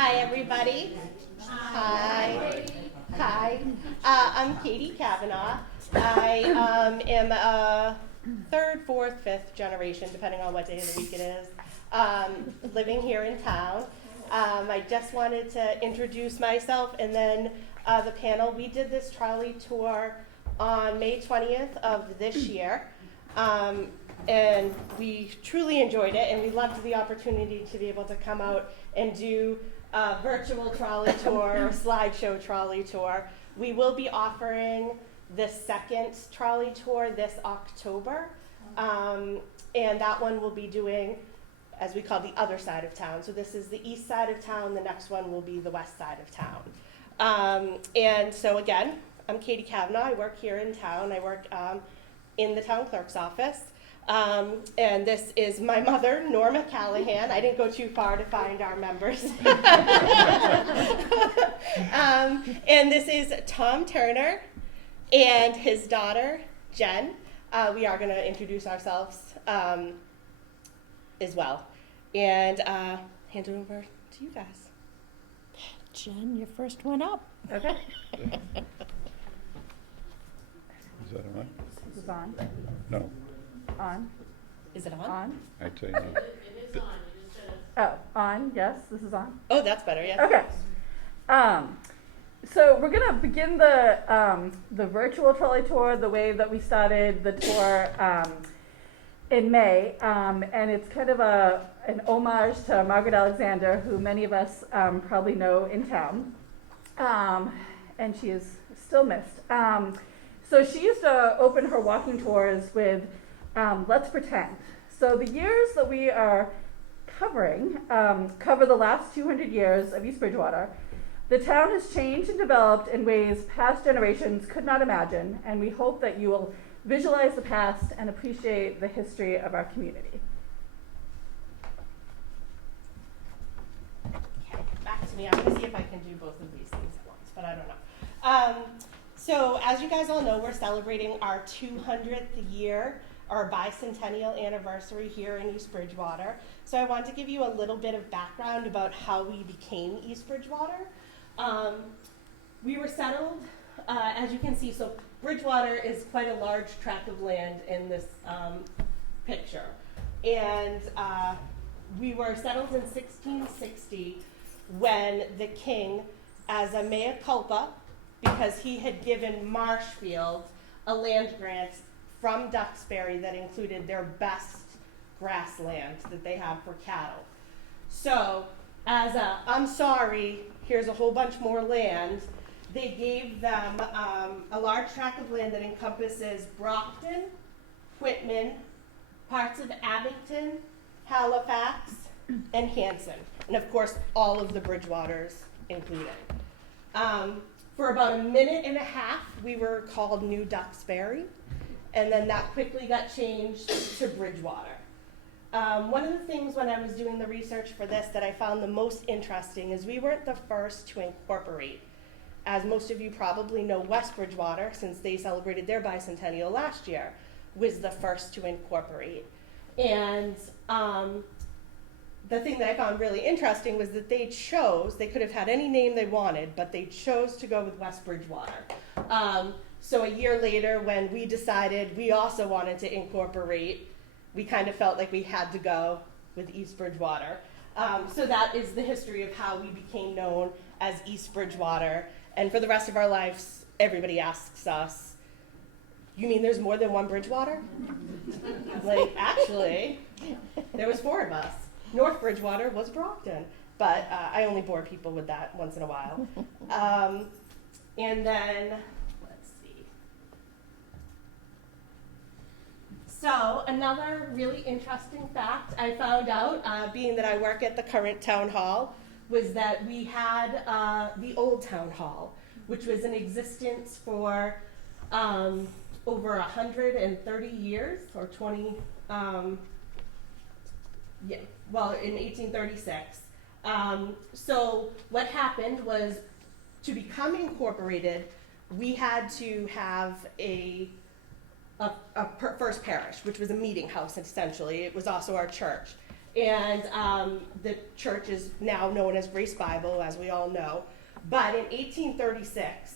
Hi, everybody. Hi. Hi. I'm Katie Kavanaugh. I am a third, fourth, fifth generation, depending on what day of the week it is, living here in town. I just wanted to introduce myself and then the panel. We did this trolley tour on May 20th of this year. And we truly enjoyed it, and we loved the opportunity to be able to come out and do a virtual trolley tour or slideshow trolley tour. We will be offering the second trolley tour this October, and that one will be doing, as we call, the other side of town. So this is the east side of town, the next one will be the west side of town. And so again, I'm Katie Kavanaugh. I work here in town. I work in the town clerk's office. And this is my mother, Norma Callahan. I didn't go too far to find our members. And this is Tom Turner and his daughter, Jen. We are going to introduce ourselves as well. And hand it over to you guys. Jen, your first one up. Okay. Is that on? This is on. No, On. Is it on? On. I'd say no. It is on, you just said Oh, on. Yes, this is on. Oh, that's better, yeah. Okay. So we're gonna begin the virtual trolley tour the way that we started the tour in May, and it's kind of an homage to Margaret Alexander, who many of us probably know in town, and she is still missed. So she used to open her walking tours with Let's Pretend. So the years that we are covering cover the last 200 years of East Bridgewater. The town has changed and developed in ways past generations could not imagine, and we hope that you will visualize the past and appreciate the history of our community. Okay, back to me. I'm going to see if I can do both of these things at once, but I don't know. So as you guys all know, we're celebrating our 200th year, our bicentennial anniversary here in East Bridgewater. So I want to give you a little bit of background about how we became East Bridgewater. We were settled, as you can see, so Bridgewater is quite a large tract of land in this picture. And we were settled in 1660 when the king, as a mea culpa, because he had given Marshfield a land grant from Duxbury that included their best grassland that they have for cattle. So, as a, I'm sorry, here's a whole bunch more land, they gave them a large tract of land that encompasses Brockton, Whitman, parts of Abington, Halifax, and Hanson. And of course, all of the Bridgewaters included. For about a minute and a half, we were called New Duxbury, and then that quickly got changed to Bridgewater. One of the things when I was doing the research for this that I found the most interesting is we weren't the first to incorporate. As most of you probably know, West Bridgewater, since they celebrated their bicentennial last year, was the first to incorporate. And the thing that I found really interesting was that they could have had any name they wanted, but they chose to go with West Bridgewater. So a year later, when we decided we also wanted to incorporate, we kind of felt like we had to go with East Bridgewater. So that is the history of how we became known as East Bridgewater. And for the rest of our lives, everybody asks us, you mean there's more than one Bridgewater? Like, actually, there was 4 of us. North Bridgewater was Brockton, but I only bore people with that once in a while. And then, let's see. So another really interesting fact I found out, being that I work at the current town hall, was that we had the old town hall, which was in existence for over 130 years, or 20, well, in 1836. So what happened was, to become incorporated, we had to have a first parish, which was a meeting house, essentially. It was also our church. And the church is now known as Grace Bible, as we all know. But in 1836,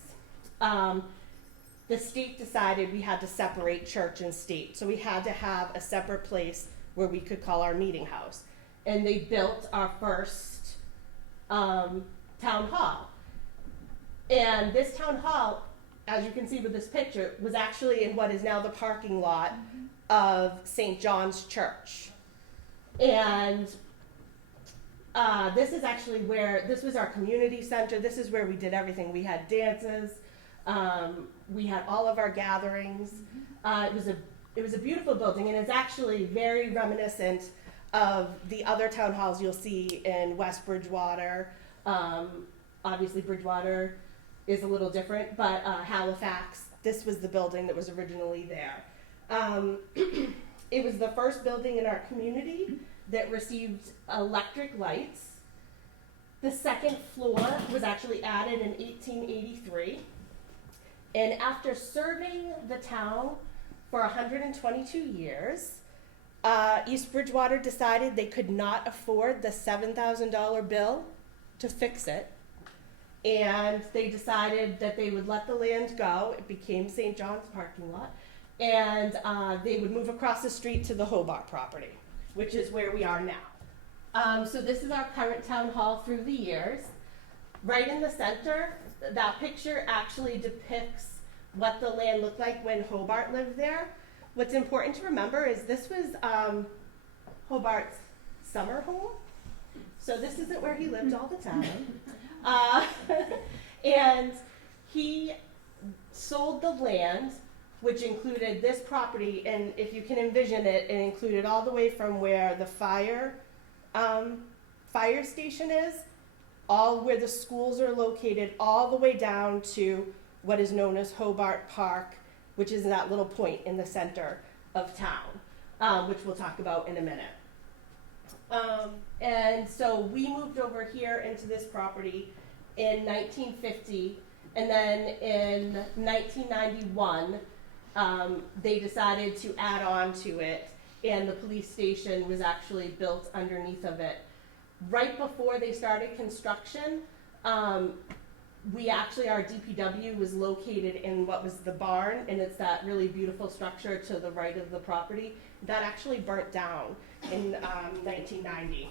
the state decided we had to separate church and state. So we had to have a separate place where we could call our meeting house. And they built our first town hall. And this town hall, as you can see with this picture, was actually in what is now the parking lot of St. John's Church. And this is actually where, this was our community center. This is where we did everything. We had dances. We had all of our gatherings. It was a beautiful building, and it's actually very reminiscent of the other town halls you'll see in West Bridgewater. Obviously, Bridgewater is a little different, but Halifax, this was the building that was originally there. It was the first building in our community that received electric lights. The second floor was actually added in 1883. And after serving the town for 122 years, East Bridgewater decided they could not afford the $7,000 bill to fix it. And they decided that they would let the land go. It became St. John's parking lot. And they would move across the street to the Hobart property, which is where we are now. So this is our current town hall through the years. Right in the center, that picture actually depicts what the land looked like when Hobart lived there. What's important to remember is this was Hobart's summer home. So this isn't where he lived all the time. And he sold the land, which included this property, and if you can envision it, it included all the way from where the fire station is, all where the schools are located, all the way down to what is known as Hobart Park, which is that little point in the center of town, which we'll talk about in a minute. And so we moved over here into this property in 1950, and then in 1991, they decided to add on to it, and the police station was actually built underneath of it. Right before they started construction, our DPW was located in what was the barn, and it's that really beautiful structure to the right of the property. That actually burnt down in 1990.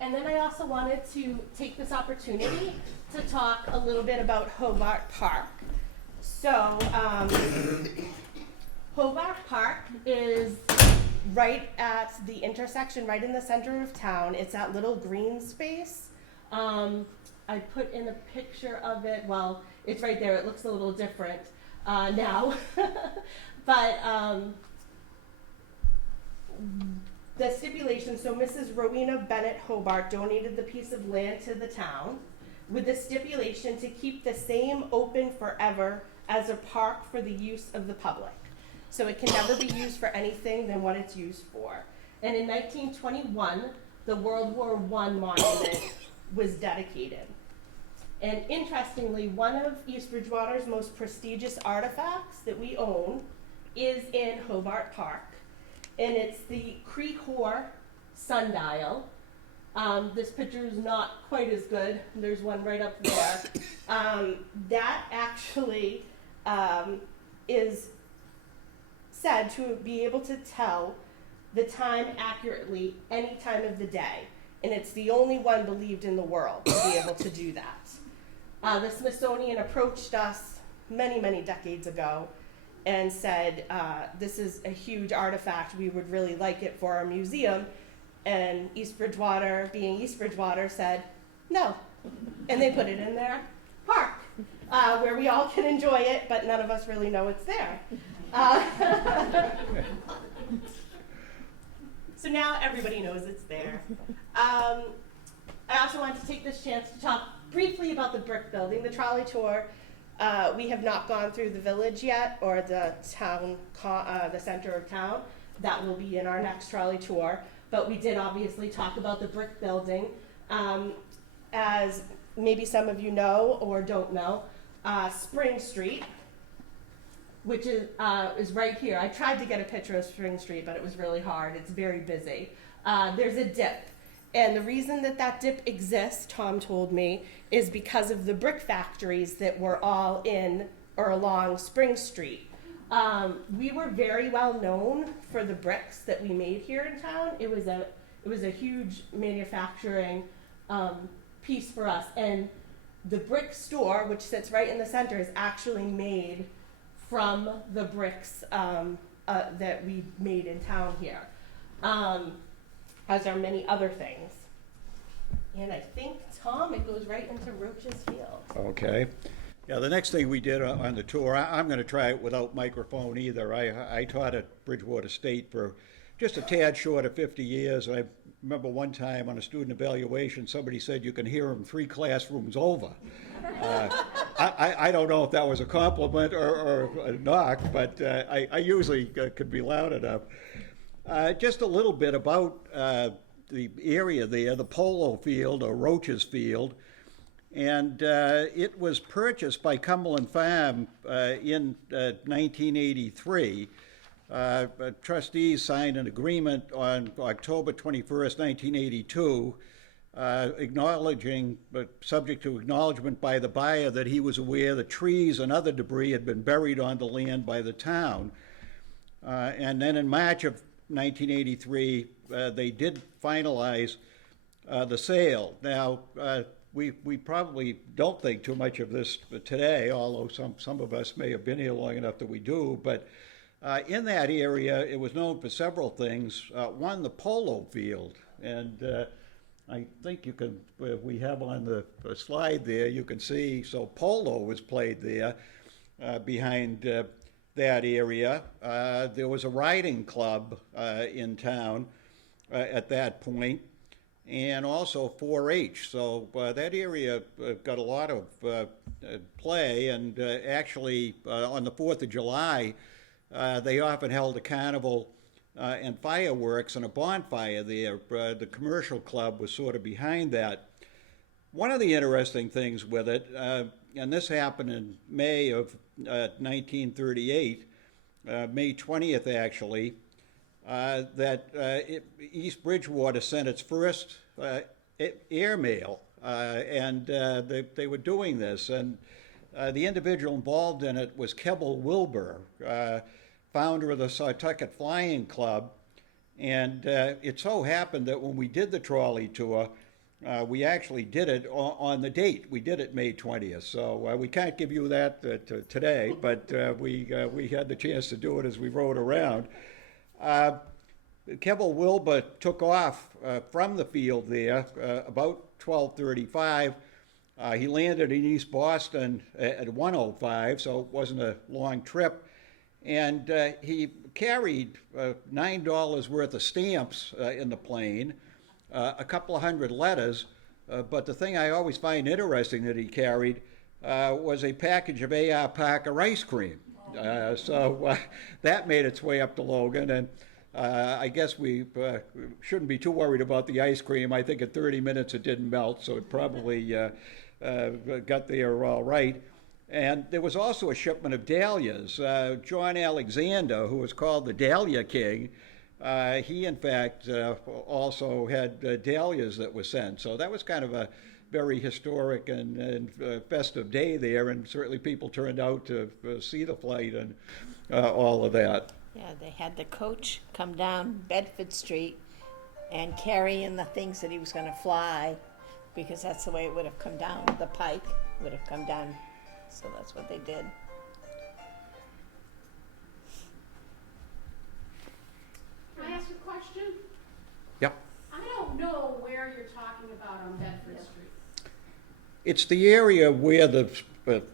And then I also wanted to take this opportunity to talk a little bit about Hobart Park. So, Hobart Park is right at the intersection, right in the center of town. It's that little green space. I put in a picture of it. Well, it's right there. It looks a little different now. But the stipulation, so Mrs. Rowena Bennett Hobart donated the piece of land to the town with the stipulation to keep the same open forever as a park for the use of the public. So it can never be used for anything than what it's used for. And in 1921, the World War I monument was dedicated. And interestingly, one of East Bridgewater's most prestigious artifacts that we own is in Hobart Park. And it's the Cree-Hor sundial. This picture is not quite as good. There's one right up there. That actually is said to be able to tell the time accurately any time of the day. And it's the only one believed in the world to be able to do that. The Smithsonian approached us many, many decades ago and said, this is a huge artifact. We would really like it for our museum. And East Bridgewater, being East Bridgewater, said, no. And they put it in their park, where we all can enjoy it, but none of us really know it's there. So now everybody knows it's there. I also wanted to take this chance to talk briefly about the brick building, the trolley tour. We have not gone through the village yet, or the town, the center of town. That will be in our next trolley tour. But we did obviously talk about the brick building. As maybe some of you know or don't know, Spring Street, which is right here. I tried to get a picture of Spring Street, but it was really hard. It's very busy. There's a dip. And the reason that that dip exists, Tom told me, is because of the brick factories that were all in or along Spring Street. We were very well known for the bricks that we made here in town. It was a huge manufacturing piece for us. And the brick store, which sits right in the center, is actually made from the bricks that we made in town here. As are many other things. And I think, Tom, it goes right into Roach's Field. Okay. Yeah, the next thing we did on the tour, I'm going to try it without microphone either. I taught at Bridgewater State for just a tad short of 50 years. I remember one time on a student evaluation, somebody said you can hear them 3 classrooms over. I don't know if that was a compliment or a knock, but I usually could be loud enough. Just a little bit about the area there, the polo field or Roach's Field. And it was purchased by Cumberland Farm in 1983. Trustees signed an agreement on October 21st, 1982, acknowledging, but subject to acknowledgement by the buyer, that he was aware that trees and other debris had been buried on the land by the town. And then in March of 1983, they did finalize the sale. Now, we probably don't think too much of this today, although some of us may have been here long enough that we do, but in that area, it was known for several things. One, the polo field, and I think you can, we have on the slide there, you can see, so polo was played there behind that area. There was a riding club in town at that point, and also 4-H. So that area got a lot of play, and actually on the 4th of July, they often held a carnival and fireworks and a bonfire there. The commercial club was sort of behind that. One of the interesting things with it, and this happened in May of 1938, May 20th actually, that East Bridgewater sent its first airmail, and they were doing this, and the individual involved in it was Keble Wilbur, founder of the Sawtucket Flying Club, and it so happened that when we did the trolley tour, we actually did it on the date. We did it May 20th, so we can't give you that today, but we had the chance to do it as we rode around. Keble Wilbur took off from the field there about 12:35. He landed in East Boston at 1:05, so it wasn't a long trip. And he carried $9 worth of stamps in the plane, a couple of hundred letters, but the thing I always find interesting that he carried was a package of A.R. Parker ice cream. So that made its way up to Logan, and I guess we shouldn't be too worried about the ice cream. I think in 30 minutes it didn't melt, so it probably got there all right. And there was also a shipment of dahlias. John Alexander, who was called the Dahlia King, he in fact also had dahlias that were sent. So that was kind of a very historic and festive day there, and certainly people turned out to see the flight and all of that. Yeah, they had the coach come down Bedford Street and carry in the things that he was going to fly, because that's the way it would have come down. The pike would have come down. So that's what they did. Can I ask a question? Yep. I don't know where you're talking about on Bedford Street. It's the area where the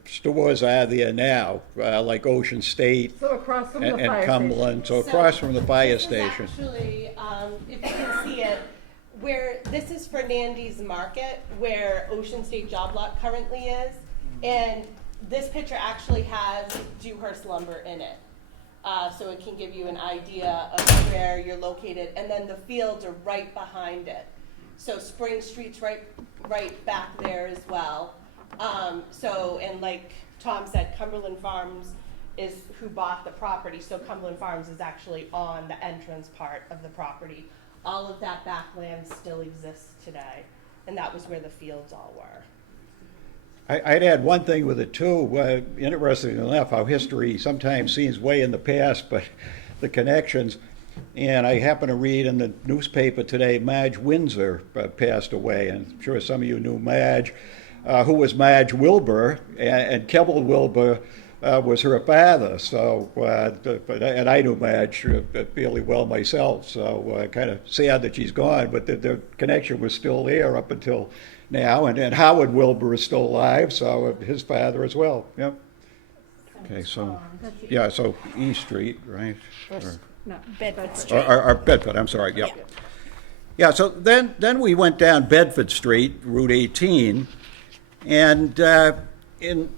stores are there now, like Ocean State So across from the and fire Cumberland, so So across from the fire this is station. actually, if you can see it, where this is Fernandes Market, where Ocean State Job Lot currently is, and this picture actually has Dewhurst Lumber in it. So it can give you an idea of where you're located, and then the fields are right behind it. So Spring Street's right back there as well. So, and like Tom said, Cumberland Farms is who bought the property, so Cumberland Farms is actually on the entrance part of the property. All of that backland still exists today, and that was where the fields all were. I'd add one thing with it too. Interesting enough, how history sometimes seems way in the past, but the connections. And I happen to read in the newspaper today, Madge Windsor passed away. And I'm sure some of you knew Madge, who was Madge Wilbur, and Keble Wilbur was her father. So, and I knew Madge fairly well myself. So, kind of sad that she's gone, but the connection was still there up until now. And Howard Wilbur is still alive, so his father as well. Yep. Okay, so yeah, so E Street, right? No, Bedford Street. Or Bedford, I'm sorry, yep. Yeah, so then we went down Bedford Street, Route 18, and in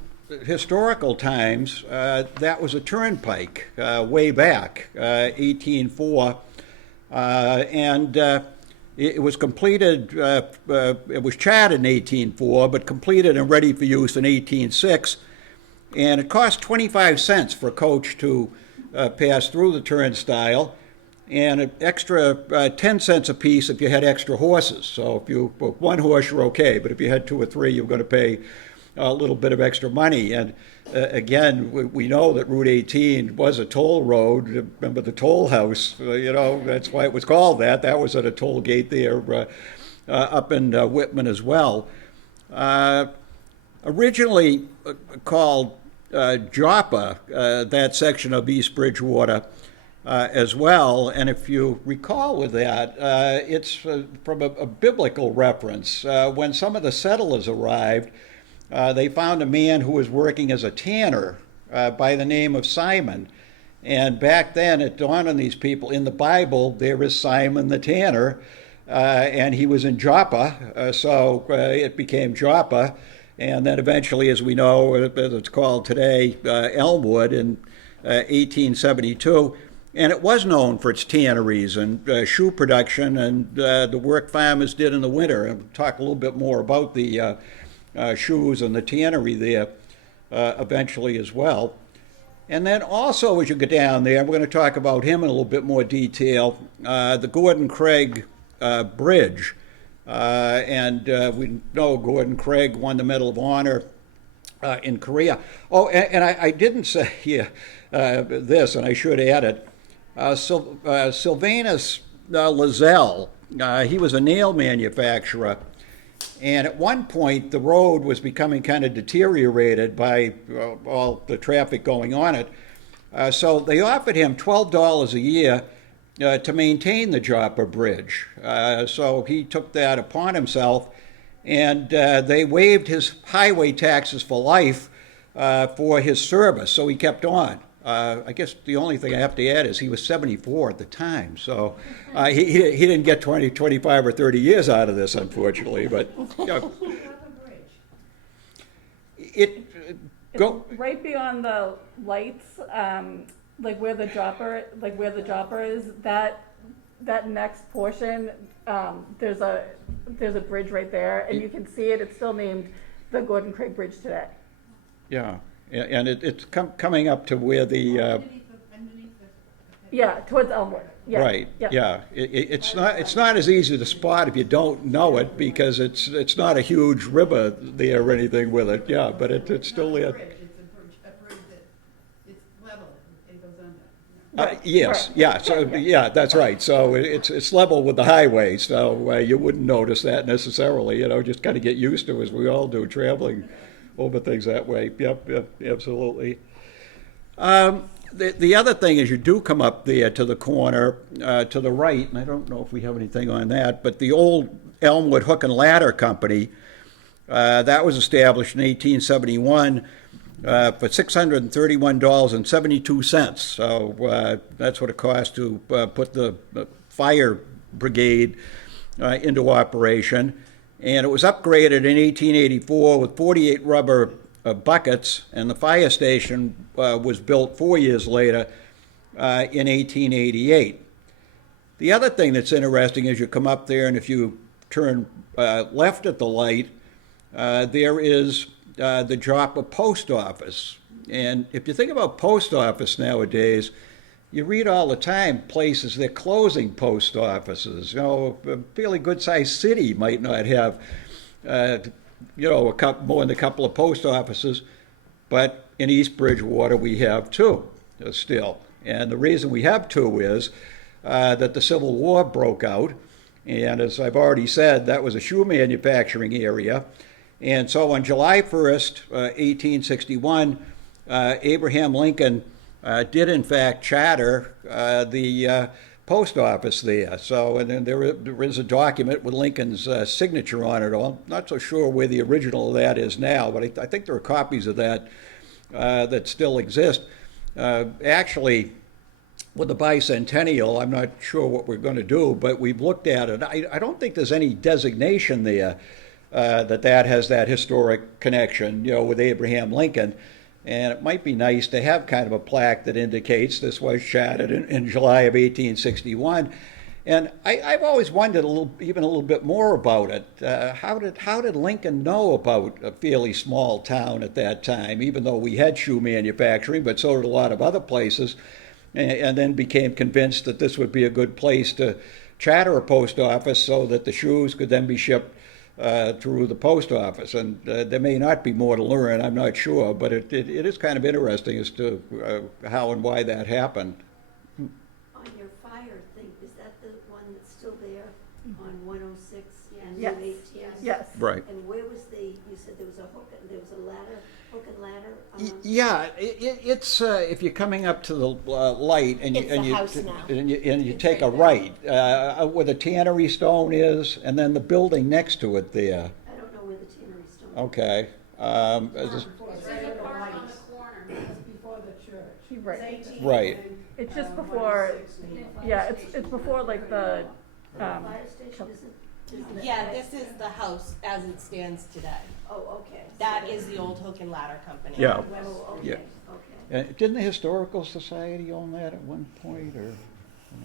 historical times, that was a turnpike way back, 1804, and it was completed, it was chartered in 1804, but completed and ready for use in 1806, and it cost 25 cents for a coach to pass through the turnstile, and an extra 10 cents a piece if you had extra horses. So if you booked one horse, you're okay, but if you had two or three, you're going to pay a little bit of extra money. And again, we know that Route 18 was a toll road. Remember the toll house? That's why it was called that. That was at a toll gate there up in Whitman as well. Originally called Joppa, that section of East Bridgewater as well. And if you recall with that, it's from a biblical reference. When some of the settlers arrived, they found a man who was working as a tanner by the name of Simon. And back then, it dawned on these people, in the Bible, there is Simon the tanner, and he was in Joppa, so it became Joppa. And then eventually, as we know, it's called today Elmwood in 1872. And it was known for its tanneries and shoe production and the work farmers did in the winter. And we'll talk a little bit more about the shoes and the tannery there eventually as well. And then also, as you go down there, we're going to talk about him in a little bit more detail, the Gordon Craig Bridge. And we know Gordon Craig won the Medal of Honor in Korea. Oh, and I didn't say this, and I should add it. Sylvanus Lazelle, he was a nail manufacturer, and at one point the road was becoming kind of deteriorated by all the traffic going on it. So they offered him $12 a year to maintain the Joppa Bridge. So he took that upon himself, and they waived his highway taxes for life for his service, so he kept on. I guess the only thing I have to add is he was 74 at the time, so he didn't get 20, 25, or 30 years out of this, unfortunately, but It's right beyond the lights, like where the dropper is. That next portion, there's a bridge right there, and you can see it. It's still named the Gordon Craig Bridge today. Yeah, and it's coming up to where the yeah, towards Elmwood. Yeah. Right. Yeah. It's not as easy to spot if you don't know it, because it's not a huge river there or anything with it. Yeah, but it's still there. It's a bridge that it's level. It goes under. Yes. Right. Yeah. So yeah, that's right. So it's level with the highway, so you wouldn't notice that necessarily. Just kind of get used to, as we all do, traveling over things that way. Yep. Absolutely. The other thing is, you do come up there to the corner to the right, and I don't know if we have anything on that, but the old Elmwood Hook and Ladder Company, that was established in 1871 for $631.72. So that's what it cost to put the fire brigade into operation. And it was upgraded in 1884 with 48 rubber buckets, and the fire station was built 4 years later in 1888. The other thing that's interesting is, you come up there, and if you turn left at the light, there is the Joppa Post Office. And if you think about post office nowadays, you read all the time places they're closing post offices. You know, a fairly good-sized city might not have, you know, more than a couple of post offices, but in East Bridgewater we have two still. And the reason we have two is that the Civil War broke out, and as I've already said, that was a shoe manufacturing area. And so on July 1st, 1861, Abraham Lincoln did in fact charter the post office there. So, and then there is a document with Lincoln's signature on it. I'm not so sure where the original of that is now, but I think there are copies of that that still exist. Actually, with the bicentennial, I'm not sure what we're going to do, but we've looked at it. I don't think there's any designation there that has that historic connection, you know, with Abraham Lincoln. And it might be nice to have kind of a plaque that indicates this was chartered in July of 1861. And I've always wondered even a little bit more about it. How did Lincoln know about a fairly small town at that time, even though we had shoe manufacturing, but so did a lot of other places, and then became convinced that this would be a good place to charter a post office so that the shoes could then be shipped through the post office. And there may not be more to learn, I'm not sure, but it is kind of interesting as to how and why that happened. On your fire thing, is that the one that's still there on 106 and Yes. 18? Yes. Right. And where was you said there was a hook and ladder? Yeah, it's if you're coming up to the light and It's the house now. you take a right where the tannery stone is, and then the building next to it there. I don't know where the tannery stone is. Okay. It's right on the corner, just before the church. Right. Right. It's just before, yeah, it's before like the, Fire station isn't? Yeah, this is the house as it stands today. Oh, okay. That is the old Hook and Ladder Company. Yeah. Oh, okay, Yeah. okay. Didn't the Historical Society own that at one point, or am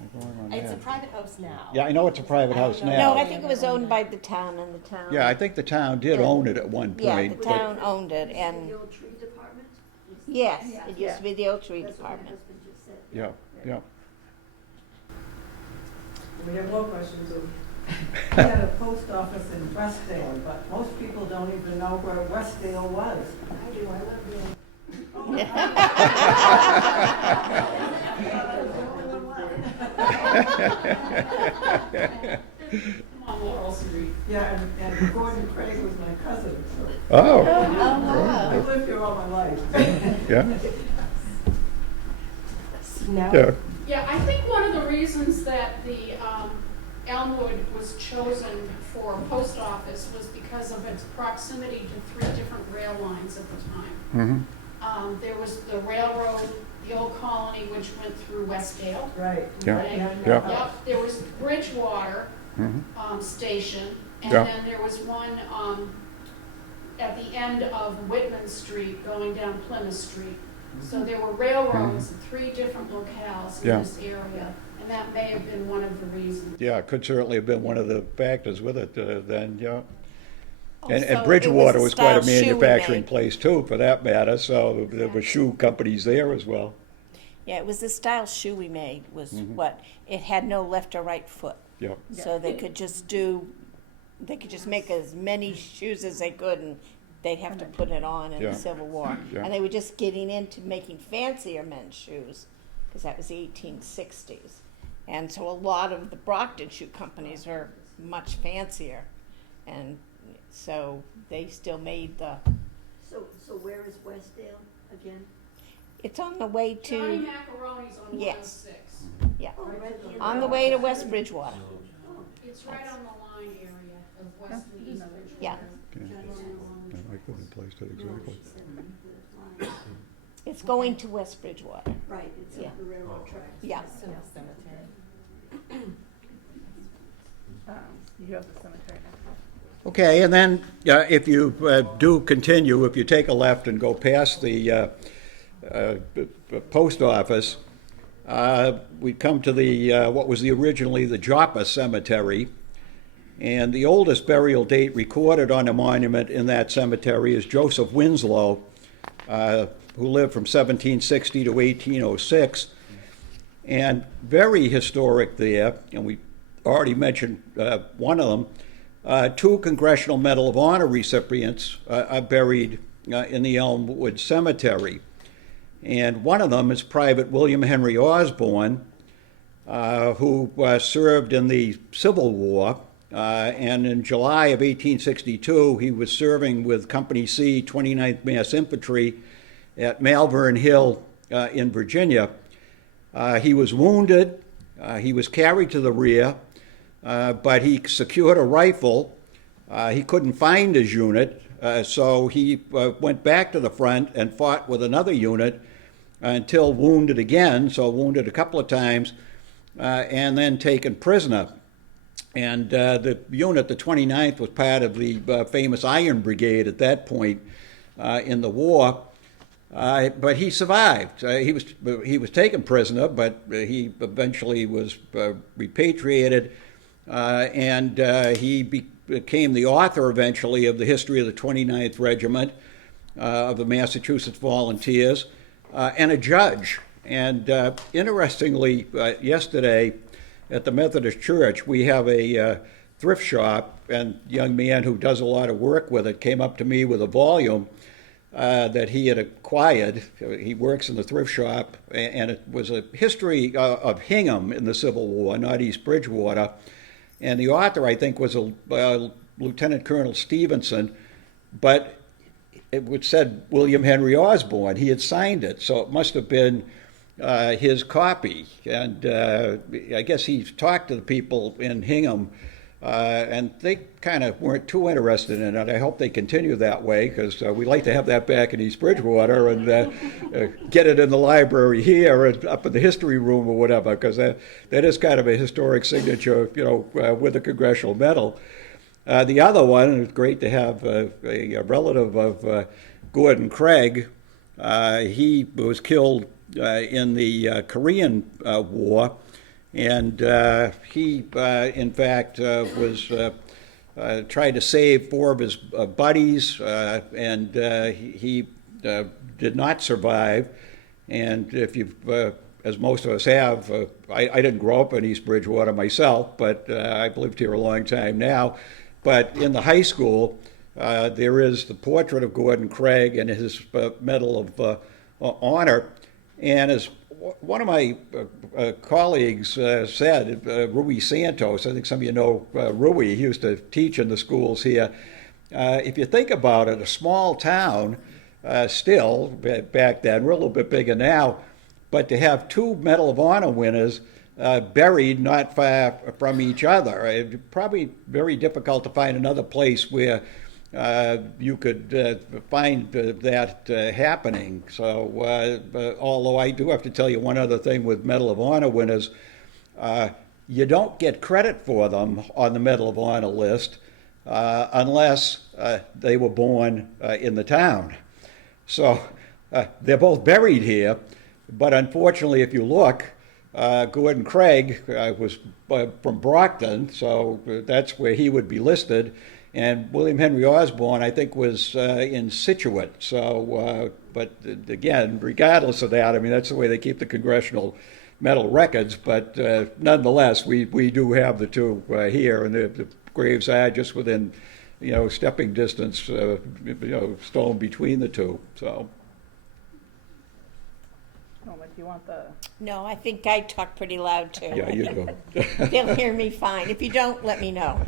I going on It's a that? private house now. Yeah, I know it's a private house know. now. No, I think it was owned by the town, and the town. Yeah, I think the town did own it at one Yeah, point. the but- town owned it, and The old tree department? yes, it used to be the old tree That's what my department. husband just said. Yeah, yeah. We have more questions. We had a post office in Westdale, but most people don't even know where Westdale was. I do, I live On Laurel Street. Yeah, and Gordon Craig was my cousin, so Oh, I lived here all my life. yeah, No? yeah. Yeah, I think one of the reasons that the Elmwood was chosen for a post office was because of its proximity to three different rail lines at the time. Mm-hmm. There was the railroad, the old colony, which went through Westdale. Right. Yeah, right? yeah. Yep, there was Bridgewater Mm-hmm. station, and Yeah. then there was one at the end of Whitman Street going down Plymouth Street. So there were railroads at three different locales in Yeah. this area, and that may have been one of the reasons. Yeah, it could certainly have been one of the factors with it then, yeah. And Also, Bridgewater it was quite a style shoe we manufacturing made. place too, for that matter, so there were shoe companies there as well. Yeah, it was the style shoe we made, was Mm-hmm. what, it had no left or right foot. Yeah, So they could just make as many shoes as they could, and they'd have to put it on in Yeah. the Civil War. Yeah. And they were just getting into making fancier men's shoes, because that was the 1860s. And so a lot of the Brockton shoe companies are much fancier. And so they still made So where is Westdale again? it's on the way Johnny to, Macaroni's on Yes. 106. yeah, Oh, right at the end. on the way to West Bridgewater. Oh, It's right on the line area of West and East Bridgewater. Yeah. I couldn't place it no, exactly. she said the line. It's going to West Bridgewater. Right, it's Yeah. at the railroad tracks. Yeah. Cemetery. You have the cemetery now. Okay, and then if you do continue, if you take a left and go past the post office, we come to the what was originally the Joppa Cemetery. And the oldest burial date recorded on a monument in that cemetery is Joseph Winslow, who lived from 1760 to 1806. And very historic there, and we already mentioned one of them, 2 Congressional Medal of Honor recipients are buried in the Elmwood Cemetery. And one of them is Private William Henry Osborne, who served in the Civil War. And in July of 1862, he was serving with Company C, 29th Mass Infantry at Malvern Hill in Virginia. He was wounded. He was carried to the rear, but he secured a rifle. He couldn't find his unit, so he went back to the front and fought with another unit until wounded again, so wounded a couple of times, and then taken prisoner. And the unit, the 29th, was part of the famous Iron Brigade at that point in the war. But he survived. He was taken prisoner, but he eventually was repatriated, and he became the author eventually of the history of the 29th Regiment of the Massachusetts Volunteers, and a judge. And interestingly, yesterday at the Methodist Church, we have a thrift shop, and a young man who does a lot of work with it came up to me with a volume that he had acquired. He works in the thrift shop, and it was a history of Hingham in the Civil War, not East Bridgewater. And the author, I think, was a Lieutenant Colonel Stevenson, but it said William Henry Osborne. He had signed it, so it must have been his copy. And I guess he talked to the people in Hingham, and they kind of weren't too interested in it. I hope they continue that way, because we like to have that back in East Bridgewater and get it in the library here and up in the history room or whatever, because that is kind of a historic signature, with a congressional medal. The other one, and it's great to have a relative of Gordon Craig. He was killed in the Korean War, and he, in fact, was tried to save 4 of his buddies, and he did not survive. And if you've, as most of us have, I didn't grow up in East Bridgewater myself, but I've lived here a long time now. But in the high school, there is the portrait of Gordon Craig and his Medal of Honor. And as one of my colleagues said, Rui Santos, I think some of you know Rui, he used to teach in the schools here. If you think about it, a small town still, back then, we're a little bit bigger now, but to have 2 Medal of Honor winners buried not far from each other. It's probably very difficult to find another place where you could find that happening. So, although I do have to tell you one other thing with Medal of Honor winners, you don't get credit for them on the Medal of Honor list unless they were born in the town. So they're both buried here, but unfortunately, if you look, Gordon Craig was from Brockton, so that's where he would be listed. And William Henry Osborne, I think, was in Scituate. So, but again, regardless of that, I mean, that's the way they keep the congressional medal records. But nonetheless, we do have the 2 here, and the graves are just within, stepping distance, stone between the 2. So. Do you want the? No, I think I talk pretty loud too. Yeah, you go. They'll hear me fine. If you don't, let me know.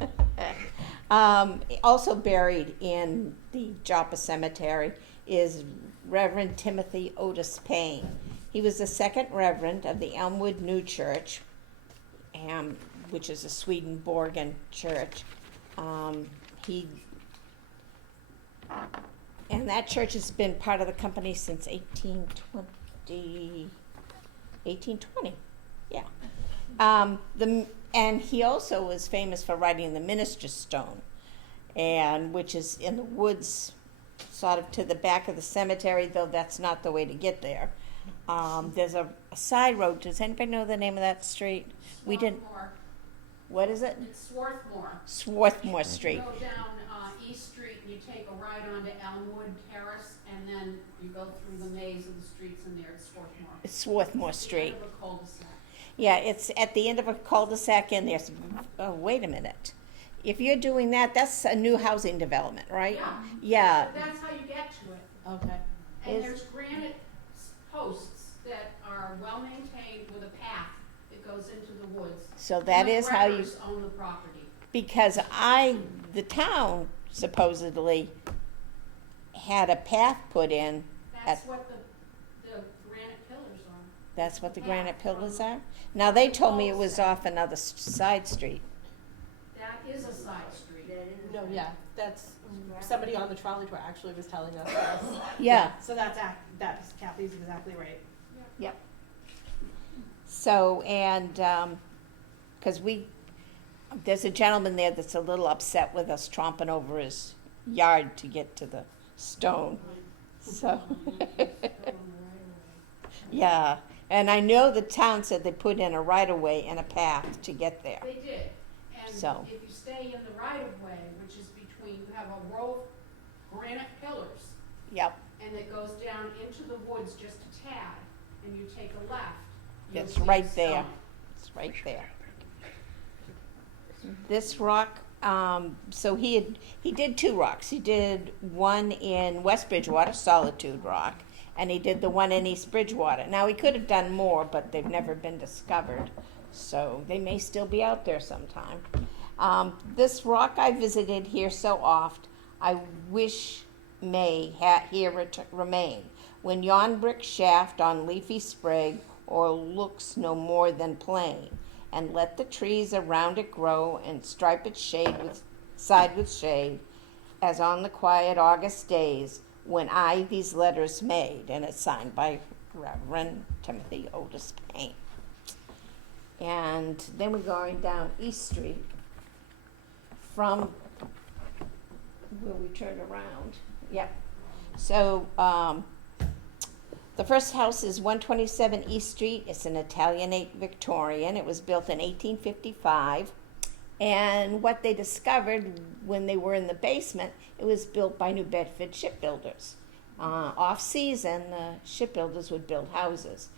Also buried in the Joppa Cemetery is Reverend Timothy Otis Payne. He was the 2nd Reverend of the Elmwood New Church, which is a Swedenborgian church. And that church has been part of the company since 1820, yeah. And he also was famous for writing the Minister's Stone, and which is in the woods, sort of to the back of the cemetery, though that's not the way to get there. There's a side road. Does anybody know the name of that street? We didn't. Swarthmore. What is it? It's Swarthmore. Swarthmore Street. Go down East Street and you take a right onto Elmwood Terrace and then you go through the maze of the streets and there it's Swarthmore. It's Swarthmore It's the Street. end of a cul-de-sac. Yeah, it's at the end of a cul-de-sac and there's, oh, wait a minute. If you're doing that, that's a new housing development, right? Yeah. Yeah, But that's how you get to it. Okay. And Is- there's granite posts that are well maintained with a path that goes into the woods. so that And the is how you, Breckers own the property. because the town supposedly had a path put in. That's what the granite pillars are. That's what the Yeah. granite pillars are? Now, they told me it was off another side street. That is a side street. No, yeah, that's, somebody on the trolley tour actually was telling us this. Yeah, So that's Kathy's exactly right. yep. So, and, cause there's a gentleman there that's a little upset with us tromping over his yard to get to the stone, so. Yeah, and I know the town said they put in a right-of-way and a path to get there. They did. And So. if you stay in the right of way, which is between, you have a row of granite pillars, Yep, and it goes down into the woods just a tad, and you take a left. you'll it's see right a there. stone. It's right there. This rock, so he did two rocks. He did one in West Bridgewater, Solitude Rock, and he did the one in East Bridgewater. Now, he could have done more, but they've never been discovered, so they may still be out there sometime. This rock I visited here so oft, I wish may here remain. When yon brick shaft on leafy sprig or looks no more than plain, and let the trees around it grow and stripe its side with shade, as on the quiet August days when I these letters made, and it's signed by Reverend Timothy Otis Payne. And then we're going down East Street from where we turned around. Yep. So, the first house is 127 East Street. It's an Italianate Victorian. It was built in 1855. And what they discovered when they were in the basement, it was built by New Bedford shipbuilders. Off-season, the shipbuilders would build houses.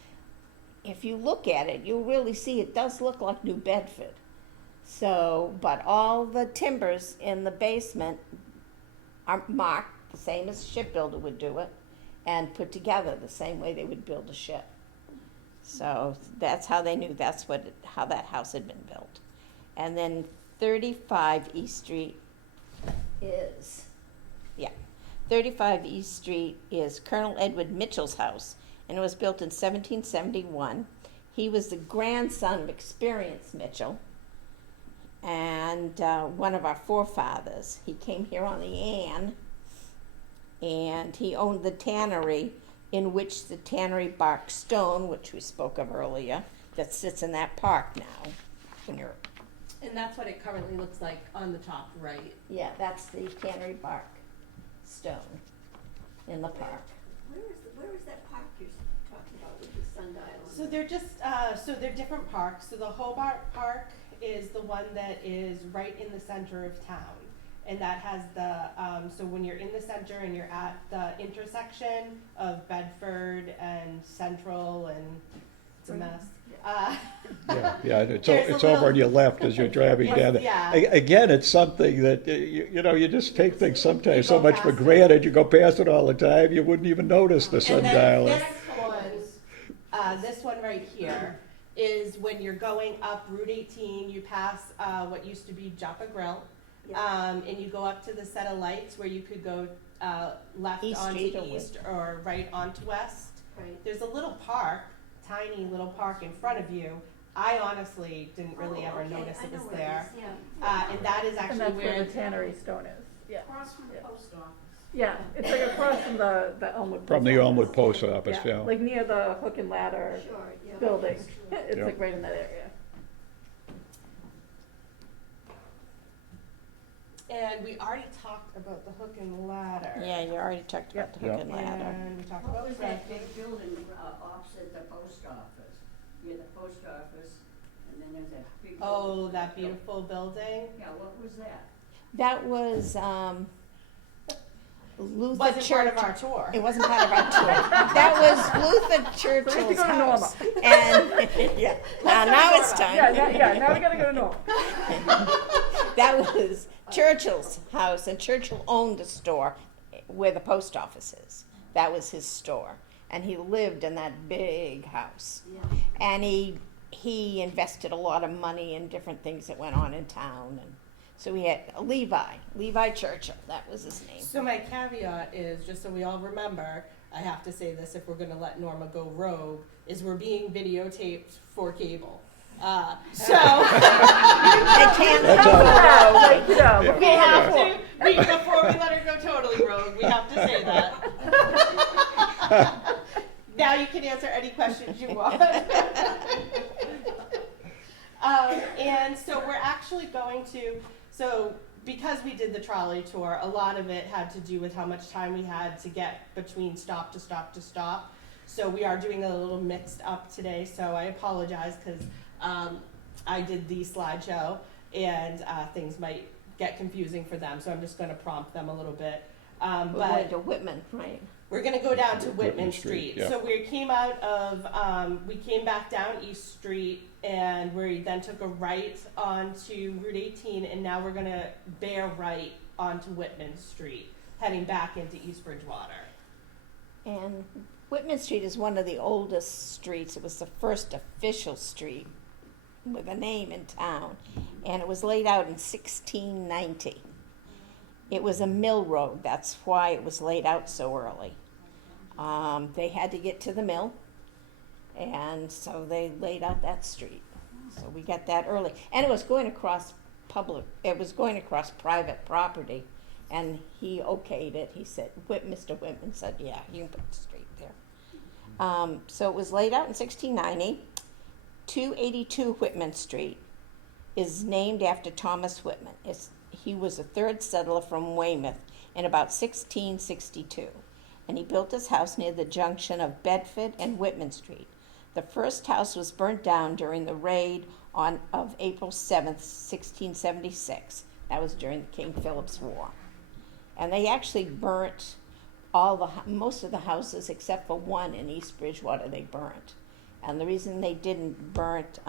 If you look at it, you'll really see it does look like New Bedford. So, but all the timbers in the basement are marked the same as a shipbuilder would do it, and put together the same way they would build a ship. So that's how they knew how that house had been built. And then 35 East Street is, 35 East Street is Colonel Edward Mitchell's house, and it was built in 1771. He was the grandson of Experience Mitchell, and one of our forefathers. He came here on the Ann, and he owned the tannery in which the tannery bark stone, which we spoke of earlier, that sits in that park now. When you're, And that's what it currently looks like on the top right. yeah, that's the tannery bark stone in the park. Where is that park you're talking about with the sundial? So they're just, so they're different parks. So the Hobart Park is the one that is right in the center of town. And that has so when you're in the center and you're at the intersection of Bedford and Central and it's a mess. Yeah, it's There's a over on little- your left as you're driving Yes, down. yeah. Again, it's something that, you just take things sometimes so go much for past it. granted, you go past it all the time, you wouldn't even notice the And then sundial. this one right here is when you're going up Route 18, you pass what used to be Joppa Grill. And you go up to the set of lights where you could go left East onto Street or East or right onto West. Right. There's a little park, tiny little park in front of you. I honestly didn't really ever notice it was there. And that is And actually that's where where, the tannery stone is. Yeah. Across from the post office. Yeah, it's like across from the Elmwood. From the post Elmwood office. Post Office, yeah. Like near the hook and ladder Sure, yeah. building. It's Yeah. like right in that area. and we already talked about the hook and ladder. Yeah, you already talked about the hook and ladder. And we talked What about was Fred. that big building opposite the post office? Near the post office, and then there's that big. Oh, building. that beautiful building. Yeah, what was that? That was Luther Wasn't part Church. of our tour. It wasn't part of our tour. That was Luther Churchill's So we have to go to house. And yeah, now it's time. Now we gotta go to Normal. That was Churchill's house, and Churchill owned the store where the post office is. That was his store, and he lived in that big house. Yeah. And he invested a lot of money in different things that went on in town, and so we had Levi Churchill. That was his name. So my caveat is, just so we all remember, I have to say this if we're gonna let Norma go rogue, is we're being videotaped for cable. So I can't That's help all. it. Like, you know, we have to, before we let her go totally rogue, we have to say that. Now you can answer any questions you want. And so we're actually going to, so because we did the trolley tour, a lot of it had to do with how much time we had to get between stop to stop to stop. So we are doing a little mixed up today, so I apologize because I did the slideshow and things might get confusing for them, so I'm just going to prompt them a little bit. We're But going to Whitman, right? we're gonna go down to Whitman Whitman Street. Street, yeah. So we came out of, we came back down East Street and we then took a right onto Route 18 and now we're gonna bear right onto Whitman Street, heading back into East Bridgewater. And Whitman Street is one of the oldest streets. It was the first official street with a name in town, and it was laid out in 1690. It was a mill road. That's why it was laid out so early. They had to get to the mill, and so they laid out that street. So we got that early, and it was going across private property, and he okayed it. He said, Mr. Whitman said, yeah, you can put the street there. So it was laid out in 1690. 282 Whitman Street is named after Thomas Whitman. He was a third settler from Weymouth in about 1662, and he built his house near the junction of Bedford and Whitman Street. The first house was burnt down during the raid of April 7th, 1676. That was during the King Philip's War. And they actually burnt most of the houses except for one in East Bridgewater they burnt. And the reason they didn't burnt,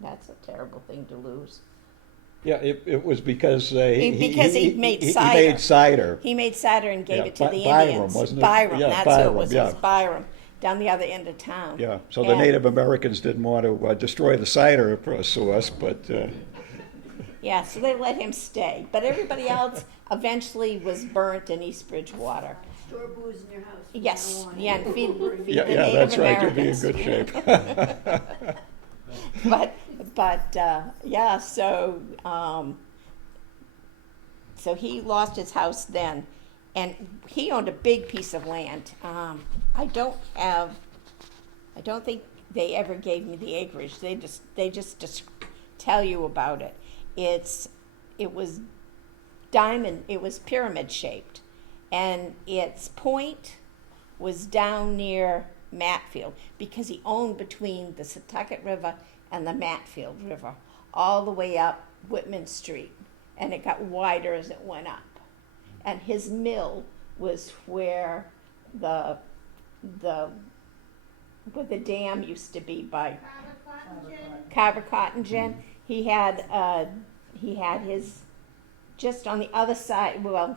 that's a terrible thing to lose. Yeah, it was because Because he made cider. He made cider. He made cider and gave Yeah, it to the Byram, Indians. wasn't it? Byram, Yeah, that's Byram, who it was. yeah. It was Byram, down the other end of town. Yeah, so the And- Native Americans didn't want to destroy the cider source, but Yeah, so they let him stay. But everybody else eventually was burnt in East Bridgewater. Store booze in your house from Yes, now on. yeah, and feed the yeah, Native that's right. You'll be in Americans. good shape. But yeah, so he lost his house then, and he owned a big piece of land. I don't think they ever gave me the acreage. They just tell you about it. It was pyramid shaped, and its point was down near Matfield because he owned between the Setauket River and the Matfield River, all the way up Whitman Street, and it got wider as it went up. And his mill was where the dam used to be by Carver Cotton Gin. He had his just on the other side. Well,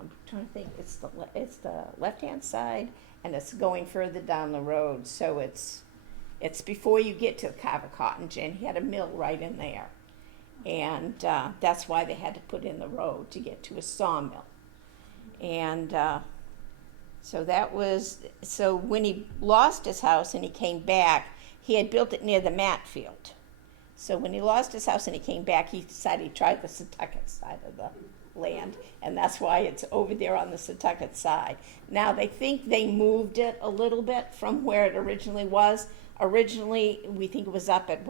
I'm trying to think. It's the left-hand side, and it's going further down the road. So it's before you get to Carver Cotton Gin. He had a mill right in there, and that's why they had to put in the road to get to a sawmill. And so when he lost his house and he came back, he had built it near the Matfield. So when he lost his house and he came back, he decided he'd try the Setauket side of the land, and that's why it's over there on the Setauket side. Now they think they moved it a little bit from where it originally was. Originally, we think it was up at,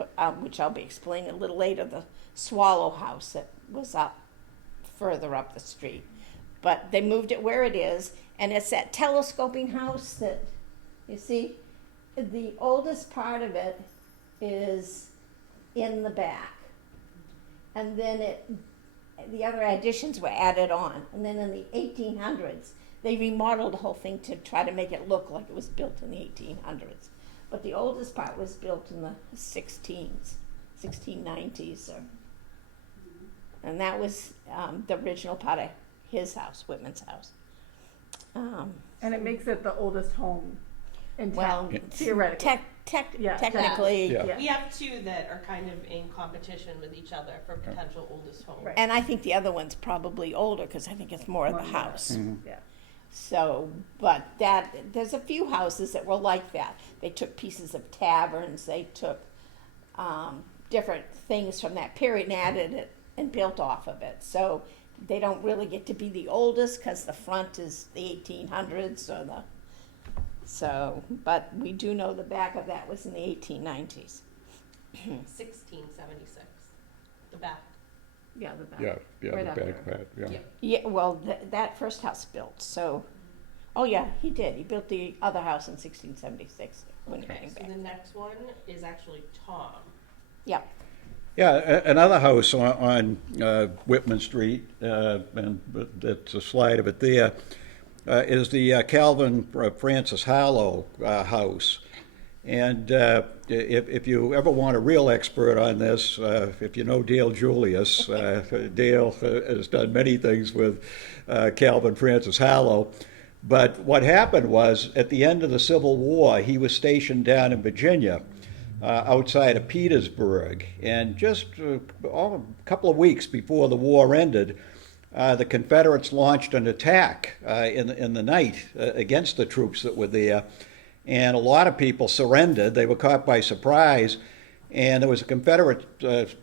which I'll be explaining a little later, the Swallow House that was up further up the street. But they moved it where it is, and it's that telescoping house that, you see, the oldest part of it is in the back. And then the other additions were added on. And then in the 1800s, they remodeled the whole thing to try to make it look like it was built in the 1800s. But the oldest part was built in the 1690s. And that was the original part of his house, Whitman's house. And it makes it the oldest home in Well, town, theoretically. Yeah, technically, Yeah. Yeah. We have two that are kind of in competition with each other for potential oldest home. Right. and I think the other one's probably older because I think it's more of the More house. Yeah. So, but there's a few houses that were like that. They took pieces of taverns, they took different things from that period and added it and built off of it. So they don't really get to be the oldest because the front is the 1800s or but we do know the back of that was in the 1890s. 1676, the back. Yeah, the back. Yeah, Right the after. back part, yeah. Yeah. Yeah, well, that first house built, so, oh yeah, he did. He built the other house in 1676 when he Okay, came so back. the next one is actually Tom. Yep. Yeah, another house on Whitman Street, and that's a slide of it there, is the Calvin Francis Harlow house. And if you ever want a real expert on this, if you know Dale Julius, Dale has done many things with Calvin Francis Harlow. But what happened was, at the end of the Civil War, he was stationed down in Virginia, outside of Petersburg. And just a couple of weeks before the war ended, the Confederates launched an attack in the night against the troops that were there. And a lot of people surrendered. They were caught by surprise. And there was a Confederate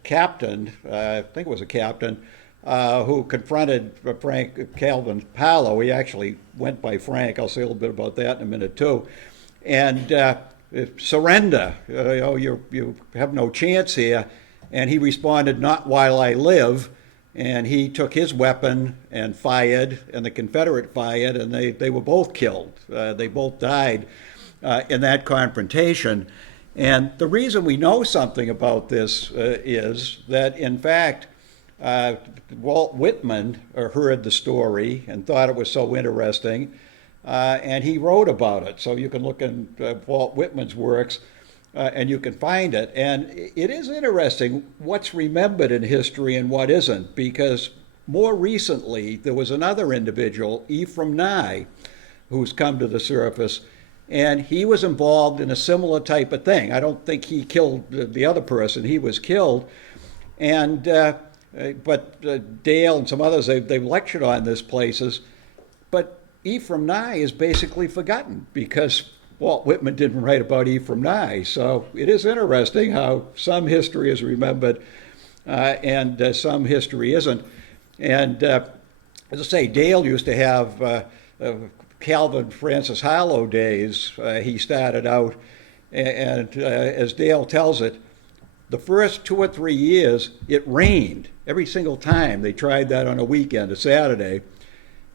captain, I think it was a captain, who confronted Frank Calvin Harlow. He actually went by Frank. I'll say a little bit about that in a minute, too. And surrender, you have no chance here. And he responded, "Not while I live." And he took his weapon and fired, and the Confederate fired, and they were both killed. They both died in that confrontation. And the reason we know something about this is that, in fact, Walt Whitman heard the story and thought it was so interesting, and he wrote about it. So you can look in Walt Whitman's works, and you can find it. And it is interesting what's remembered in history and what isn't, because more recently there was another individual, Ephraim Nye, who's come to the surface, and he was involved in a similar type of thing. I don't think he killed the other person. He was killed. And but Dale and some others, they've lectured on this places. But Ephraim Nye is basically forgotten because Walt Whitman didn't write about Ephraim Nye. So it is interesting how some history is remembered and some history isn't. And as I say, Dale used to have Calvin Francis Harlow days. He started out, and as Dale tells it, the first 2 or 3 years, it rained every single time they tried that on a weekend, a Saturday.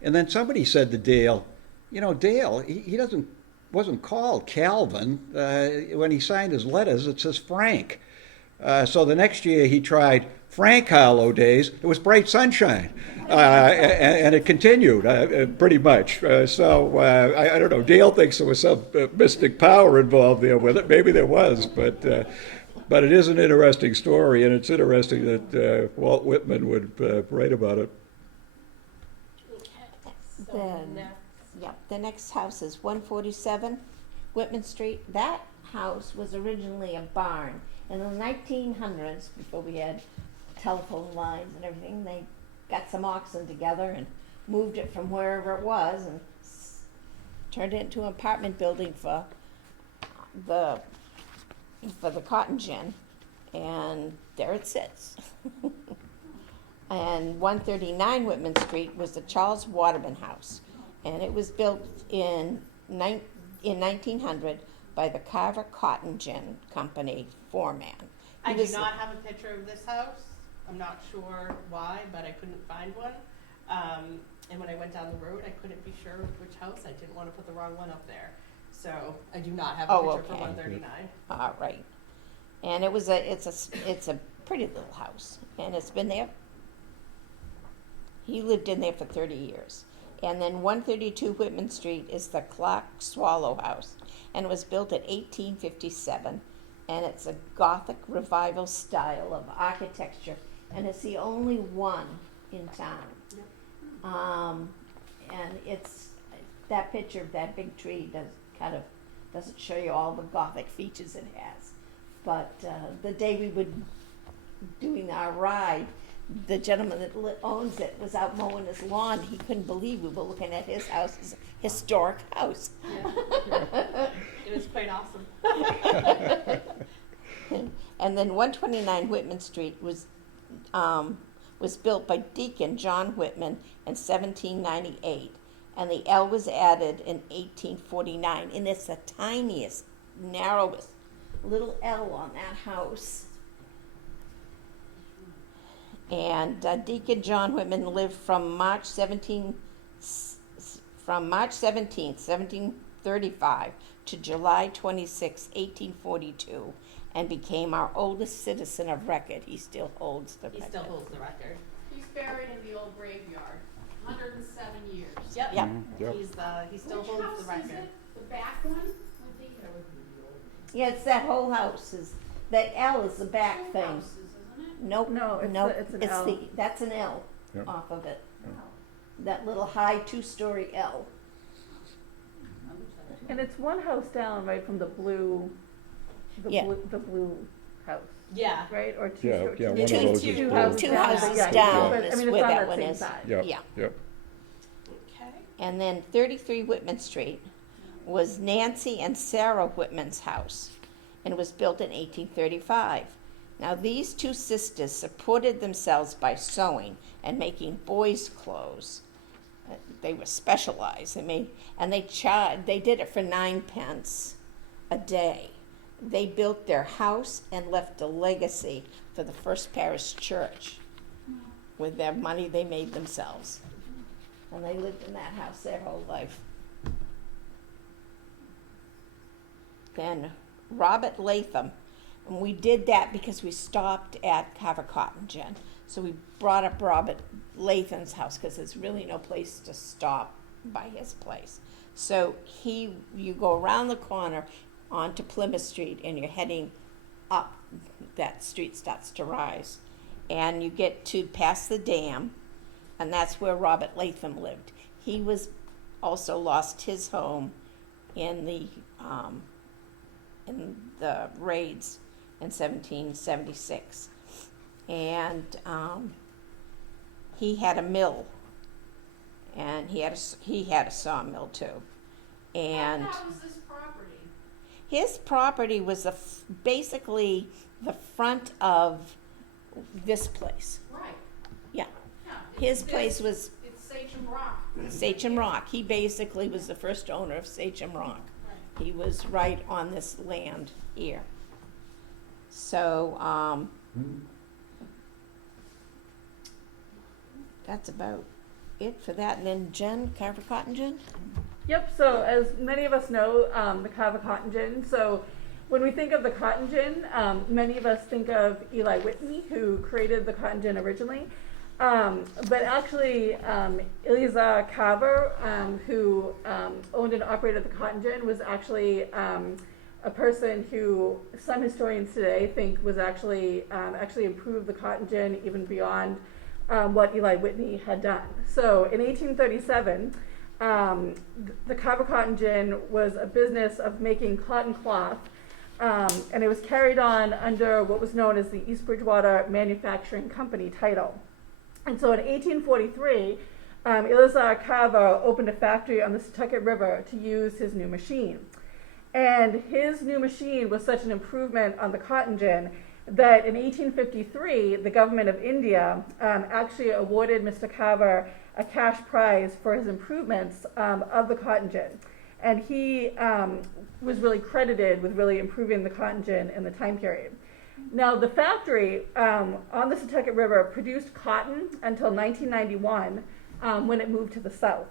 And then somebody said to Dale, Dale, he wasn't called Calvin. When he signed his letters, it says Frank. So the next year he tried Frank Harlow days. It was bright sunshine. And it continued pretty much. So I don't know. Dale thinks there was some mystic power involved there with it. Maybe there was, but it is an interesting story, and it's interesting that Walt Whitman would write about it. So Then- next, Yep, the next house is 147 Whitman Street. That house was originally a barn. In the 1900s, before we had telephone lines and everything, they got some oxen together and moved it from wherever it was and turned it into an apartment building for the cotton gin, and there it sits. And 139 Whitman Street was the Charles Waterman House, and it was built in 1900 by the Carver Cotton Gin Company foreman. I He do was- not have a picture of this house. I'm not sure why, but I couldn't find one. And when I went down the road, I couldn't be sure which house. I didn't want to put the wrong one up there. So I do not have a Oh, picture for okay. 139. All right. And it's a pretty little house, and it's been there. He lived in there for 30 years. And then 132 Whitman Street is the Clark Swallow House, and it was built in 1857, and it's a Gothic revival style of architecture, and it's the only one in town. And it's that picture of that big tree doesn't show you all the Gothic features it has. But the day we were doing our ride, the gentleman that owns it was out mowing his lawn. He couldn't believe we were looking at his house, his historic house. It was quite awesome. And then 129 Whitman Street was built by Deacon John Whitman in 1798, and the L was added in 1849, and it's the tiniest, narrowest little L on that house. And Deacon John Whitman lived from March 17th, 1735 to July 26, 1842, and became our oldest citizen of record. He still holds the record. He still holds the record. He's buried in the old graveyard, 107 years. Yep. Yep. Yep. He still Which holds house the is record. it? The back one? With the Yeah, it's that whole house. That L is the back two thing. houses, isn't it? Nope. No, it's nope. it's an L. That's an L Yep. off of it. That little high 2-story L. And it's one house down, right, from the blue house, Yeah. right? Or two. Yeah, yeah, one of Two- those two is Two blue. houses Two down. houses Yeah, down but, is I mean, it's where on that one same is. side. Yep, Yeah. yep. Okay. And then 33 Whitman Street was Nancy and Sarah Whitman's house, and it was built in 1835. Now, these two sisters supported themselves by sewing and making boys' clothes. They were specialized. They did it for 9 pence a day. They built their house and left a legacy for the First Parish Church with their money they made themselves. And they lived in that house their whole life. Then Robert Latham, and we did that because we stopped at Carver Cotton Gin. So we brought up Robert Latham's house because there's really no place to stop by his place. So you go around the corner onto Plymouth Street and you're heading up. That street starts to rise. And you get to past the dam, and that's where Robert Latham lived. He was also lost his home in the raids in 1776, and he had a mill, and he had a sawmill too, and How was this property? his property was basically the front of this place. Right. Yeah, Yeah. his place was It's Sachem Rock. Sachem Rock. He basically was the first owner of Sachem Rock. Right. He was right on this land here. So, that's about it for that. And then Jen, Carver Cotton Gin? Yep, so as many of us know, the Carver Cotton Gin. So when we think of the cotton gin, many of us think of Eli Whitney, who created the cotton gin originally. But actually, Eleazar Carver, who owned and operated the cotton gin, was actually a person who some historians today think was actually improved the cotton gin even beyond what Eli Whitney had done. So in 1837, the Carver Cotton Gin was a business of making cotton cloth, and it was carried on under what was known as the East Bridgewater Manufacturing Company title. And so in 1843, Eleazar Carver opened a factory on the Setauket River to use his new machine. And his new machine was such an improvement on the cotton gin that in 1853, the government of India actually awarded Mr. Carver a cash prize for his improvements of the cotton gin. And he was really credited with really improving the cotton gin in the time period. Now, the factory on the Setauket River produced cotton until 1991 when it moved to the south.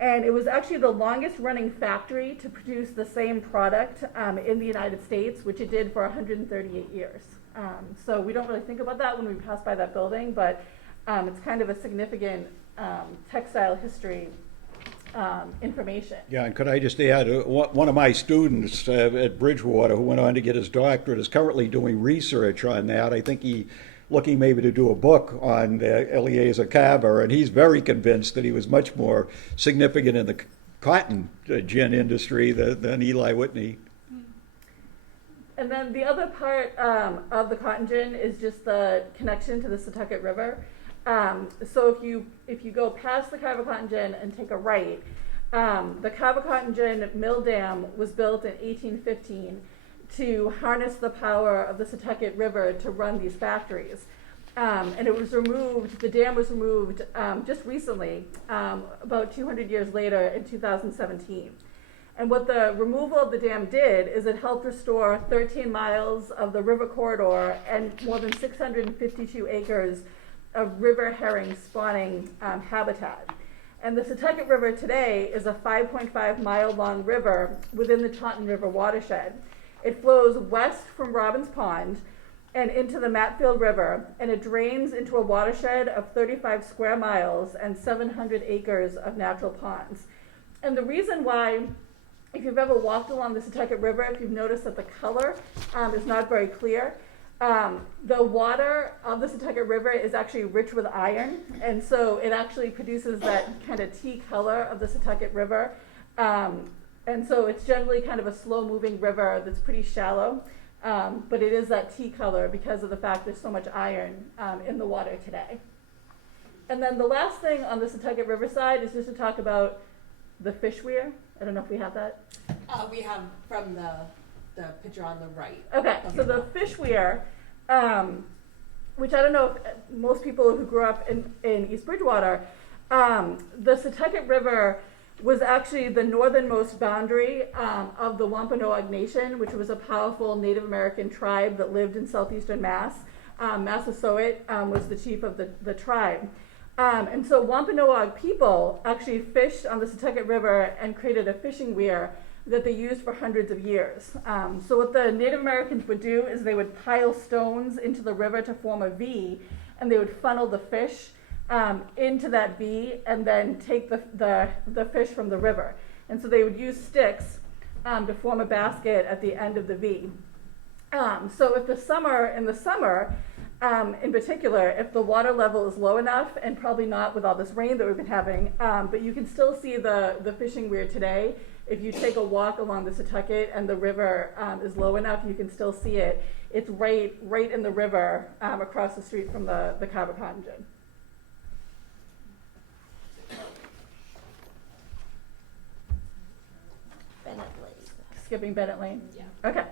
And it was actually the longest running factory to produce the same product in the United States, which it did for 138 years. So we don't really think about that when we pass by that building, but it's kind of a significant textile history information. Yeah, and could I just add, one of my students at Bridgewater who went on to get his doctorate is currently doing research on that. I think he looking maybe to do a book on Eleazar Carver, and he's very convinced that he was much more significant in the cotton gin industry than Eli Whitney. And then the other part of the cotton gin is just the connection to the Setauket River. So if you go past the Carver Cotton Gin and take a right, the Carver Cotton Gin mill dam was built in 1815 to harness the power of the Setauket River to run these factories. And it was removed, the dam was removed just recently, about 200 years later in 2017. And what the removal of the dam did is it helped restore 13 miles of the river corridor and more than 652 acres of river herring spawning habitat. And the Setauket River today is a 5.5 mile long river within the Taunton River watershed. It flows west from Robbins Pond and into the Matfield River, and it drains into a watershed of 35 square miles and 700 acres of natural ponds. And the reason why, if you've ever walked along the Setauket River, if you've noticed that the color is not very clear, the water of the Setauket River is actually rich with iron, and so it actually produces that kind of tea color of the Setauket River. And so it's generally kind of a slow-moving river that's pretty shallow, but it is that tea color because of the fact there's so much iron in the water today. And then the last thing on the Setauket River side is just to talk about the fish weir. I don't know if we have that. We have from the picture on the right. Okay, so the fish weir, which I don't know if most people who grew up in East Bridgewater, the Setauket River was actually the northernmost boundary of the Wampanoag Nation, which was a powerful Native American tribe that lived in southeastern Mass. Massasoit was the chief of the tribe. And so Wampanoag people actually fished on the Setauket River and created a fishing weir that they used for hundreds of years. So what the Native Americans would do is they would pile stones into the river to form a V, and they would funnel the fish into that V and then take the fish from the river. And so they would use sticks to form a basket at the end of the V. So if in the summer, in particular, if the water level is low enough, and probably not with all this rain that we've been having, but you can still see the fishing weir today. If you take a walk along the Setauket and the river is low enough, you can still see it. It's right in the river across the street from the Carver Cotton Gin. Bennett Lane. Skipping Bennett Lane? Yeah. Okay.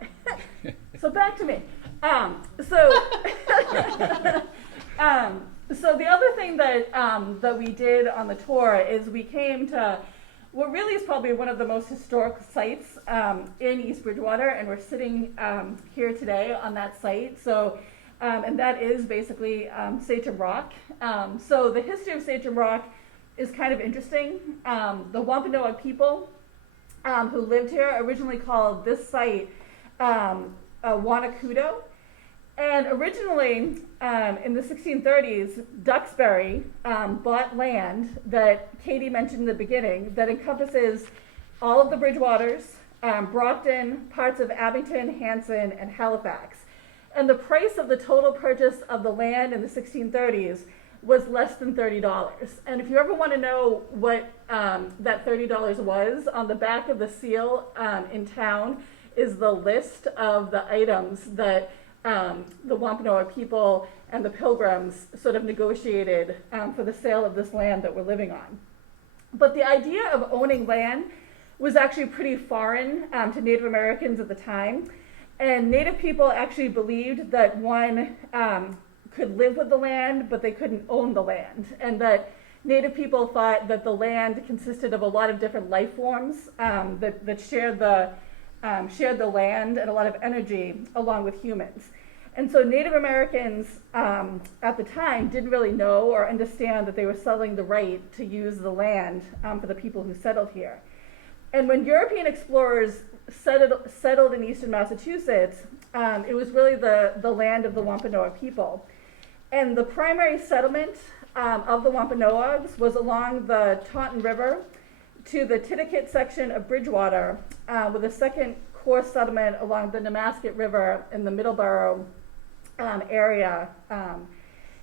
So back to me. So the other thing that we did on the tour is we came to what really is probably one of the most historic sites in East Bridgewater, and we're sitting here today on that site. So, and that is basically Sachem Rock. So the history of Sachem Rock is kind of interesting. The Wampanoag people who lived here originally called this site Wanakudo. And originally, in the 1630s, Duxbury bought land that Katie mentioned in the beginning that encompasses all of the Bridgewaters, Brockton, parts of Abington, Hanson, and Halifax. And the price of the total purchase of the land in the 1630s was less than $30. And if you ever want to know what that $30 was, on the back of the seal in town is the list of the items that the Wampanoag people and the Pilgrims sort of negotiated for the sale of this land that we're living on. But the idea of owning land was actually pretty foreign to Native Americans at the time. And Native people actually believed that one could live with the land, but they couldn't own the land. And that Native people thought that the land consisted of a lot of different life forms that shared the land and a lot of energy along with humans. And so Native Americans at the time didn't really know or understand that they were selling the right to use the land for the people who settled here. And when European explorers settled in eastern Massachusetts, it was really the land of the Wampanoag people. And the primary settlement of the Wampanoags was along the Taunton River to the Tittaket section of Bridgewater, with a second core settlement along the Nemasket River in the Middleborough area.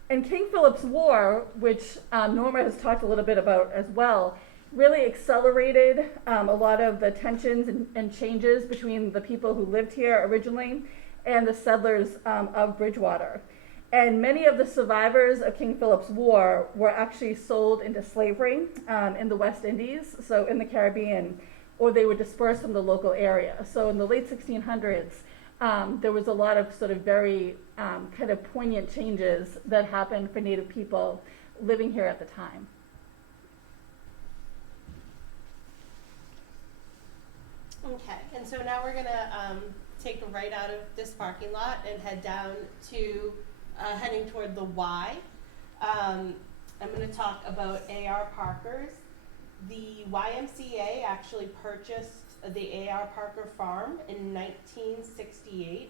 And King Philip's War, which Norma has talked a little bit about as well, really accelerated a lot of the tensions and changes between the people who lived here originally and the settlers of Bridgewater. And many of the survivors of King Philip's War were actually sold into slavery in the West Indies, so in the Caribbean, or they were dispersed from the local area. So in the late 1600s, there was a lot of sort of very kind of poignant changes that happened for Native people living here at the time. Okay, and so now we're gonna take a right out of this parking lot and head down to heading toward the Y. I'm going to talk about A.R. Parker's. The YMCA actually purchased the A.R. Parker farm in 1968.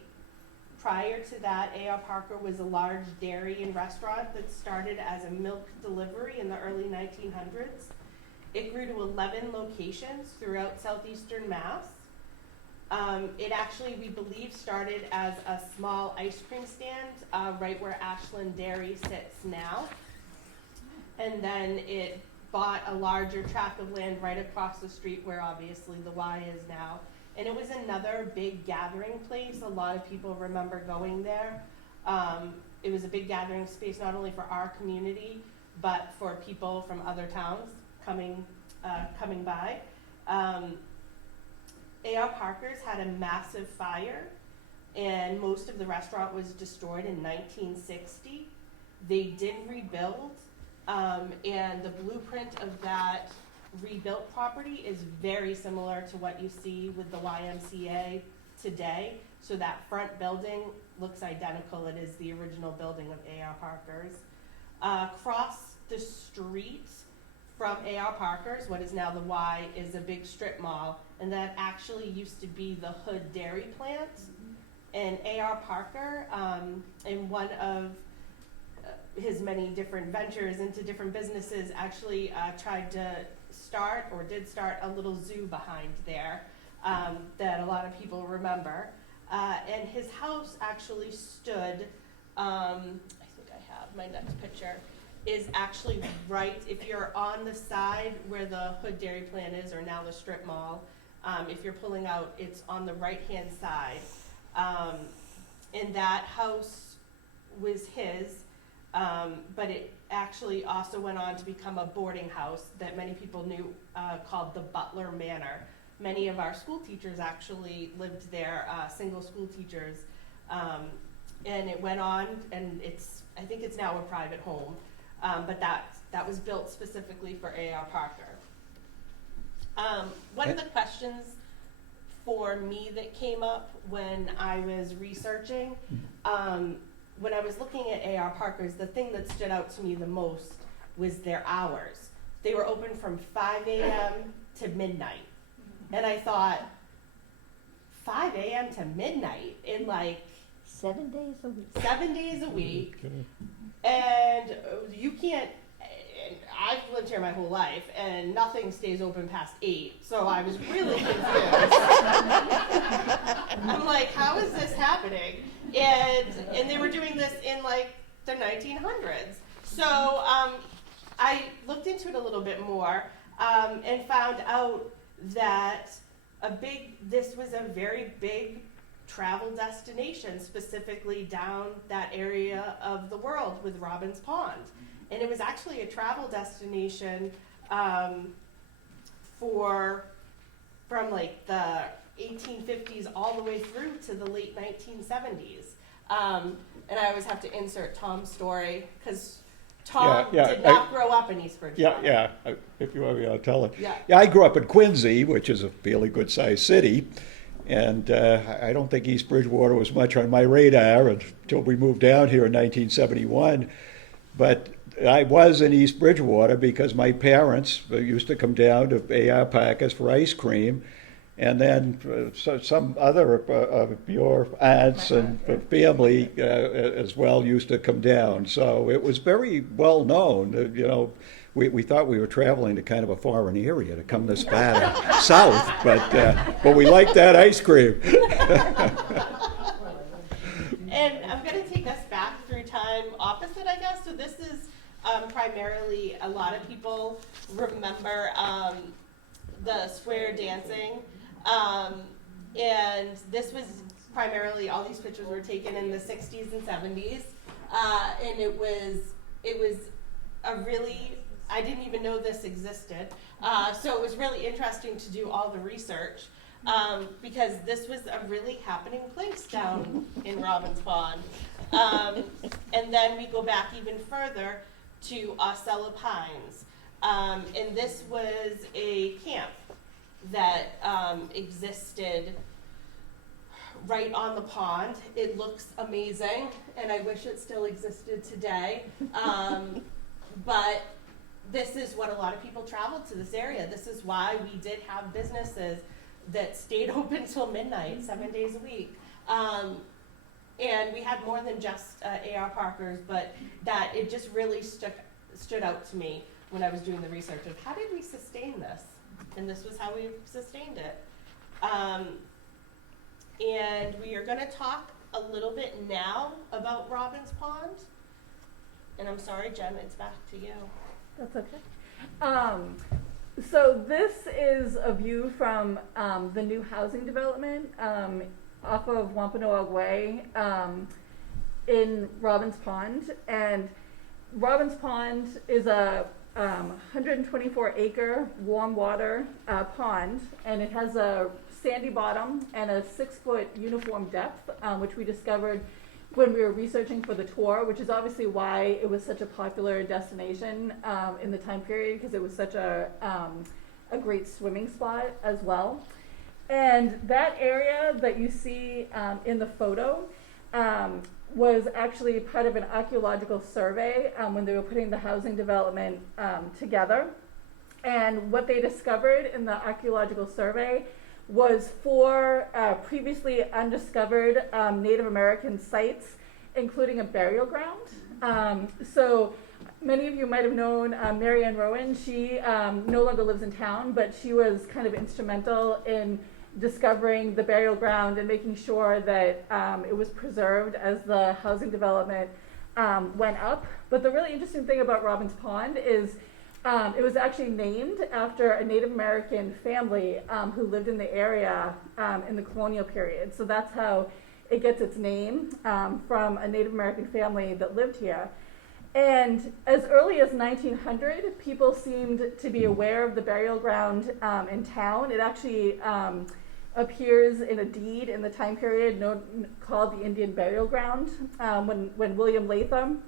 Prior to that, A.R. Parker was a large dairy and restaurant that started as a milk delivery in the early 1900s. It grew to 11 locations throughout southeastern Mass. It actually, we believe, started as a small ice cream stand right where Ashland Dairy sits now. And then it bought a larger tract of land right across the street where obviously the Y is now. And it was another big gathering place. A lot of people remember going there. It was a big gathering space not only for our community, but for people from other towns coming by. A.R. Parker's had a massive fire, and most of the restaurant was destroyed in 1960. They did rebuild, and the blueprint of that rebuilt property is very similar to what you see with the YMCA today. So that front building looks identical. It is the original building of A.R. Parker's. Across the street from A.R. Parker's, what is now the Y, is a big strip mall, and that actually used to be the Hood Dairy Plant. And A.R. Parker, in one of his many different ventures into different businesses, actually tried to start, or did start, a little zoo behind there that a lot of people remember. And his house actually stood, I think I have my next picture, is actually right, if you're on the side where the Hood Dairy Plant is, or now the strip mall, if you're pulling out, it's on the right-hand side. And that house was his, but it actually also went on to become a boarding house that many people knew called the Butler Manor. Many of our school teachers actually lived there, single school teachers. And it went on, and I think it's now a private home. But that was built specifically for A.R. Parker. One of the questions for me that came up when I was researching, when I was looking at A.R. Parker's, the thing that stood out to me the most was their hours. They were open from 5 a.m. to midnight. And I thought, 5 a.m. to midnight in like 7 days a week. 7 days a week. And you can't, I've lived here my whole life, and nothing stays open past 8, so I was really confused. I'm like, how is this happening? And they were doing this in like the 1900s. So I looked into it a little bit more and found out that this was a very big travel destination, specifically down that area of the world with Robbins Pond. And it was actually a travel destination from like the 1850s all the way through to the late 1970s. And I always have to insert Tom's story, because Tom did not grow up in East Bridgewater. If you want me, I'll tell it. Yeah. Yeah, I grew up in Quincy, which is a fairly good-sized city. And I don't think East Bridgewater was much on my radar until we moved down here in 1971. But I was in East Bridgewater because my parents used to come down to A.R. Parker's for ice cream. And then some other of your aunts and family as well used to come down. So it was very well known. You know, we thought we were traveling to kind of a foreign area to come this far south, but we liked that ice cream. And I'm going to take us back through time opposite, I guess. So this is primarily, a lot of people remember the square dancing. And this was primarily, all these pictures were taken in the 60s and 70s. And it was a really, I didn't even know this existed. So it was really interesting to do all the research. Because this was a really happening place down in Robbins Pond. And then we go back even further to Osceola Pines. And this was a camp that existed right on the pond. It looks amazing, and I wish it still existed today. But this is what a lot of people traveled to this area. This is why we did have businesses that stayed open till midnight, 7 days a week. And we had more than just A.R. Parker's, but that it just really stood out to me when I was doing the research of how did we sustain this? And this was how we sustained it. And we are going to talk a little bit now about Robbins Pond. And I'm sorry, Jen, it's back to you. That's okay. So this is a view from the new housing development off of Wampanoag Way in Robbins Pond. And Robbins Pond is a 124-acre warm water pond, and it has a sandy bottom and a 6-foot uniform depth, which we discovered when we were researching for the tour, which is obviously why it was such a popular destination in the time period, because it was such a great swimming spot as well. And that area that you see in the photo was actually part of an archaeological survey when they were putting the housing development together. And what they discovered in the archaeological survey was 4 previously undiscovered Native American sites, including a burial ground. So many of you might have known Mary Ann Rowan. She no longer lives in town, but she was kind of instrumental in discovering the burial ground and making sure that it was preserved as the housing development went up. But the really interesting thing about Robbins Pond is it was actually named after a Native American family who lived in the area in the colonial period. So that's how it gets its name, from a Native American family that lived here. And as early as 1900, people seemed to be aware of the burial ground in town. It actually appears in a deed in the time period called the Indian Burial Ground, when William Latham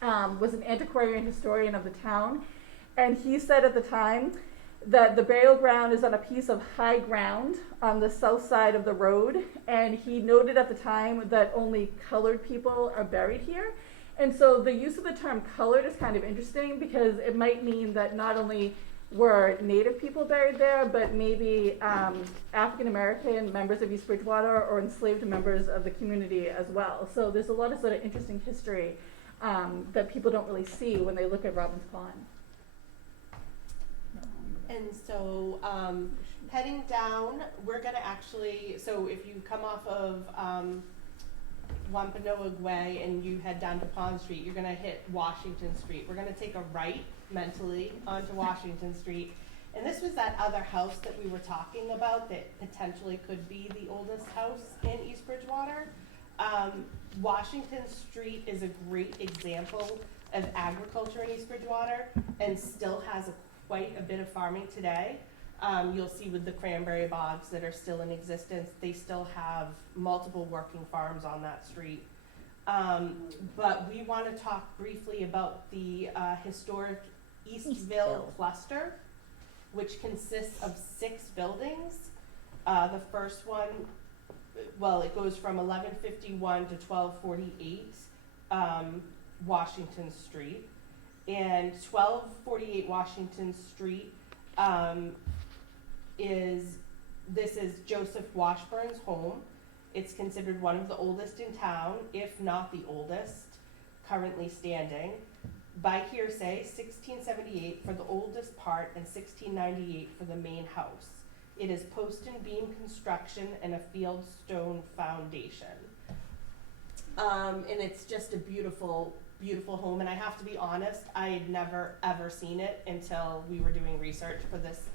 was an antiquarian historian of the town. And he said at the time that the burial ground is on a piece of high ground on the south side of the road. And he noted at the time that only colored people are buried here. And so the use of the term colored is kind of interesting, because it might mean that not only were Native people buried there, but maybe African American members of East Bridgewater or enslaved members of the community as well. So there's a lot of sort of interesting history that people don't really see when they look at Robbins Pond. And so heading down, we're going to actually, so if you come off of Wampanoag Way and you head down to Pond Street, you're going to hit Washington Street. We're going to take a right mentally onto Washington Street. And this was that other house that we were talking about that potentially could be the oldest house in East Bridgewater. Washington Street is a great example of agriculture in East Bridgewater and still has quite a bit of farming today. You'll see with the cranberry bogs that are still in existence, they still have multiple working farms on that street. But we want to talk briefly about the historic Eastville cluster, which consists of 6 buildings. The first one, well, it goes from 1151 to 1248 Washington Street. And 1248 Washington Street this is Joseph Washburn's home. It's considered one of the oldest in town, if not the oldest, currently standing. By hearsay, 1678 for the oldest part and 1698 for the main house. It is post and beam construction and a field stone foundation. And it's just a beautiful, beautiful home. And I have to be honest, I had never ever seen it until we were doing research for this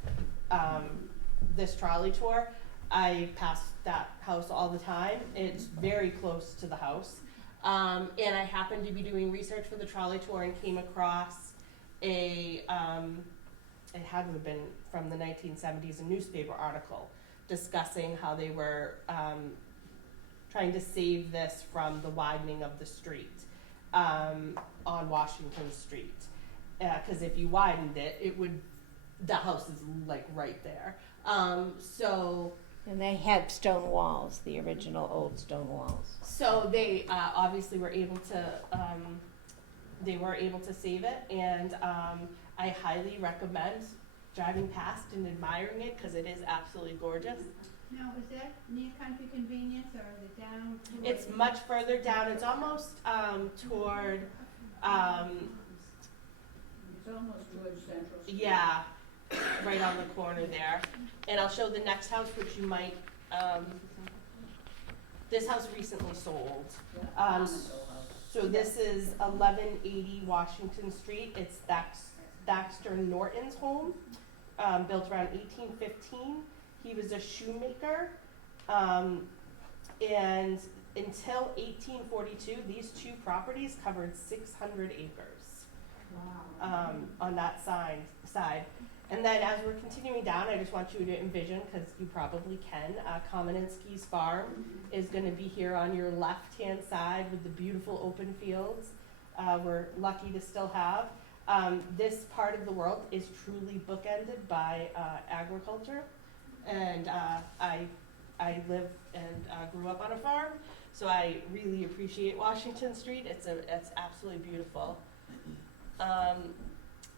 this trolley tour. I pass that house all the time. It's very close to the house. And I happened to be doing research for the trolley tour and came across it had to have been from the 1970s, a newspaper article discussing how they were trying to save this from the widening of the street on Washington Street. Because if you widened it, the house is like right there. And they had stone walls, the original old stone walls. So they obviously were able to save it, and I highly recommend driving past and admiring it because it is absolutely gorgeous. Now, is that near Country Convenience or is it down? It's much further down. It's almost toward It's almost towards Central Street. yeah, right on the corner there. And I'll show the next house, which you might this house recently sold. So this is 1180 Washington Street. It's Thaxter Norton's home, built around 1815. He was a shoemaker, and until 1842, these two properties covered 600 acres on that side. And then as we're continuing down, I just want you to envision, because you probably can, Kamenetsky's farm is going to be here on your left-hand side with the beautiful open fields we're lucky to still have. This part of the world is truly bookended by agriculture, and I live and grew up on a farm, so I really appreciate Washington Street. It's absolutely beautiful.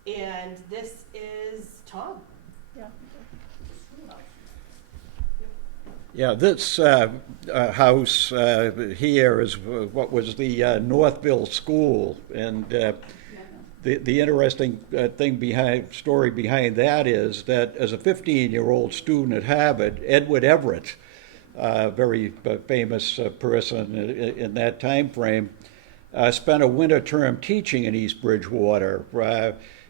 And this is Tom. Yeah, this house here is what was the Northville School, and the interesting story behind that is that as a 15-year-old student at Harvard, Edward Everett, a very famous person in that time frame, spent a winter term teaching in East Bridgewater.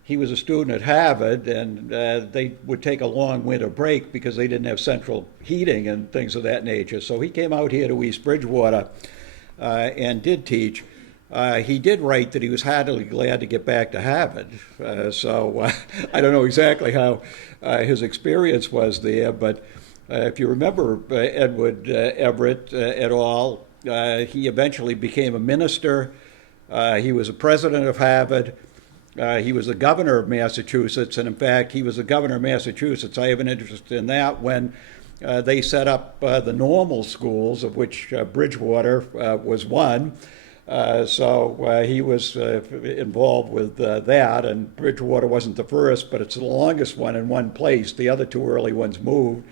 He was a student at Harvard, and they would take a long winter break because they didn't have central heating and things of that nature. So he came out here to East Bridgewater and did teach. He did write that he was heartily glad to get back to Harvard. So I don't know exactly how his experience was there, but if you remember Edward Everett et al., he eventually became a minister. He was a president of Harvard. He was the governor of Massachusetts, and in fact, he was the governor of Massachusetts. I have an interest in that when they set up the normal schools, of which Bridgewater was one. So he was involved with that, and Bridgewater wasn't the first, but it's the longest one in one place. The other two early ones moved.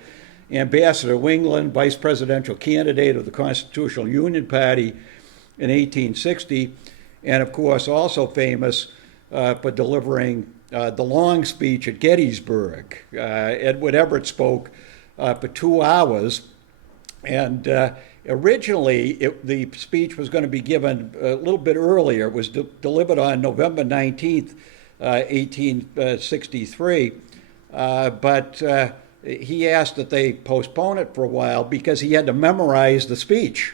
Ambassador of England, vice presidential candidate of the Constitutional Union Party in 1860, and of course also famous for delivering the long speech at Gettysburg. Edward Everett spoke for 2 hours, and originally the speech was going to be given a little bit earlier. It was delivered on November 19th, 1863, but he asked that they postpone it for a while because he had to memorize the speech.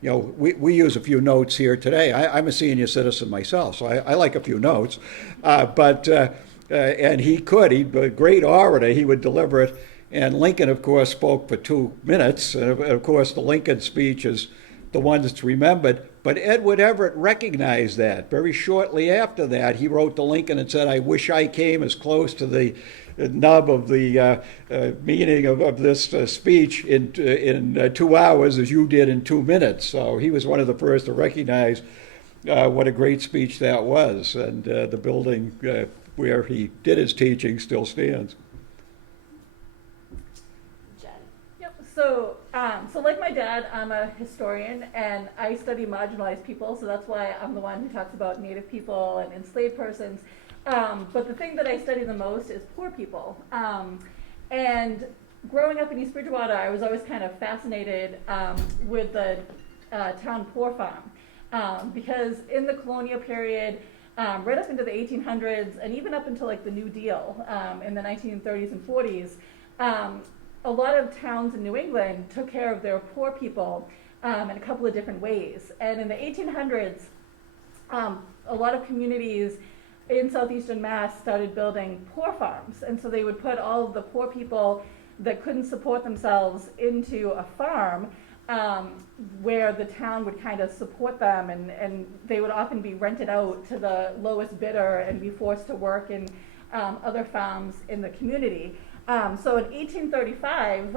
We use a few notes here today. I'm a senior citizen myself, so I like a few notes. And he could. He's a great orator. He would deliver it. And Lincoln, of course, spoke for 2 minutes. And of course, the Lincoln speech is the one that's remembered. But Edward Everett recognized that. Very shortly after that, he wrote to Lincoln and said, "I wish I came as close to the nub of the meaning of this speech in 2 hours as you did in 2 minutes. So he was one of the first to recognize what a great speech that was. And the building where he did his teaching still stands. Jen. Yep. So, so like my dad, I'm a historian, and I study marginalized people. So that's why I'm the one who talks about Native people and enslaved persons. But the thing that I study the most is poor people. And growing up in East Bridgewater, I was always kind of fascinated with the town poor farm, because in the colonial period, right up into the 1800s, and even up until like the New Deal in the 1930s and 40s. A lot of towns in New England took care of their poor people in a couple of different ways. And in the 1800s, a lot of communities in southeastern Mass started building poor farms. And so they would put all of the poor people that couldn't support themselves into a farm where the town would kind of support them, and they would often be rented out to the lowest bidder and be forced to work in other farms in the community. So in 1835,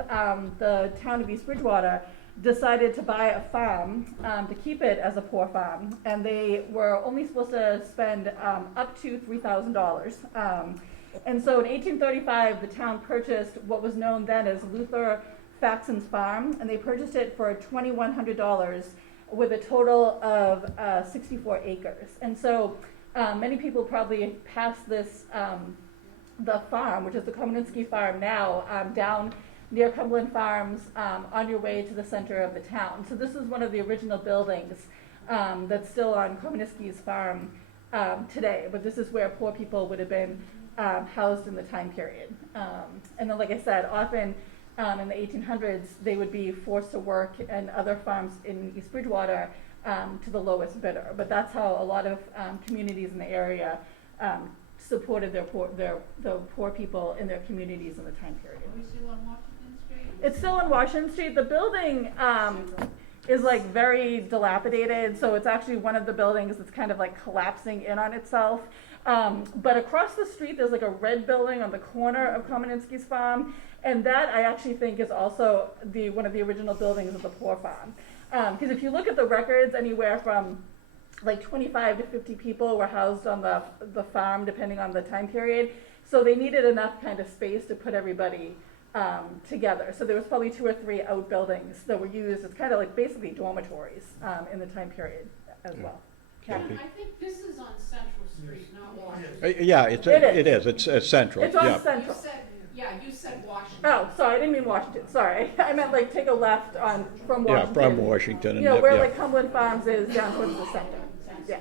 the town of East Bridgewater decided to buy a farm to keep it as a poor farm, and they were only supposed to spend up to $3,000. And so in 1835, the town purchased what was known then as Luther Faxon's farm, and they purchased it for $2,100 with a total of 64 acres. And so many people probably passed this the farm, which is the Komuninsky farm now, down near Cumberland Farms on your way to the center of the town. So this is one of the original buildings that's still on Komuninsky's farm today, but this is where poor people would have been housed in the time period. And then, like I said, often in the 1800s, they would be forced to work in other farms in East Bridgewater to the lowest bidder. But that's how a lot of communities in the area supported the poor people in their communities in the time period. Are we still on Washington Street? It's still on Washington Street. The building is like very dilapidated, so it's actually one of the buildings that's kind of like collapsing in on itself. But across the street, there's like a red building on the corner of Komuninsky's farm, and that I actually think is also one of the original buildings of the poor farm. Because if you look at the records, anywhere from like 25 to 50 people were housed on the farm, depending on the time period. So they needed enough kind of space to put everybody together. So there was probably 2 or 3 outbuildings that were used as kind of like basically dormitories in the time period as well. Jen, I think this is on Central Street, not Washington. Yeah, It is. it's central. It's on Yeah. Central. You said Washington. Oh, sorry, I didn't mean Washington. Sorry, I meant like take a left from Washington. Yeah, from Washington. You know where yeah. like Cumberland Farms is down towards the center. Yeah.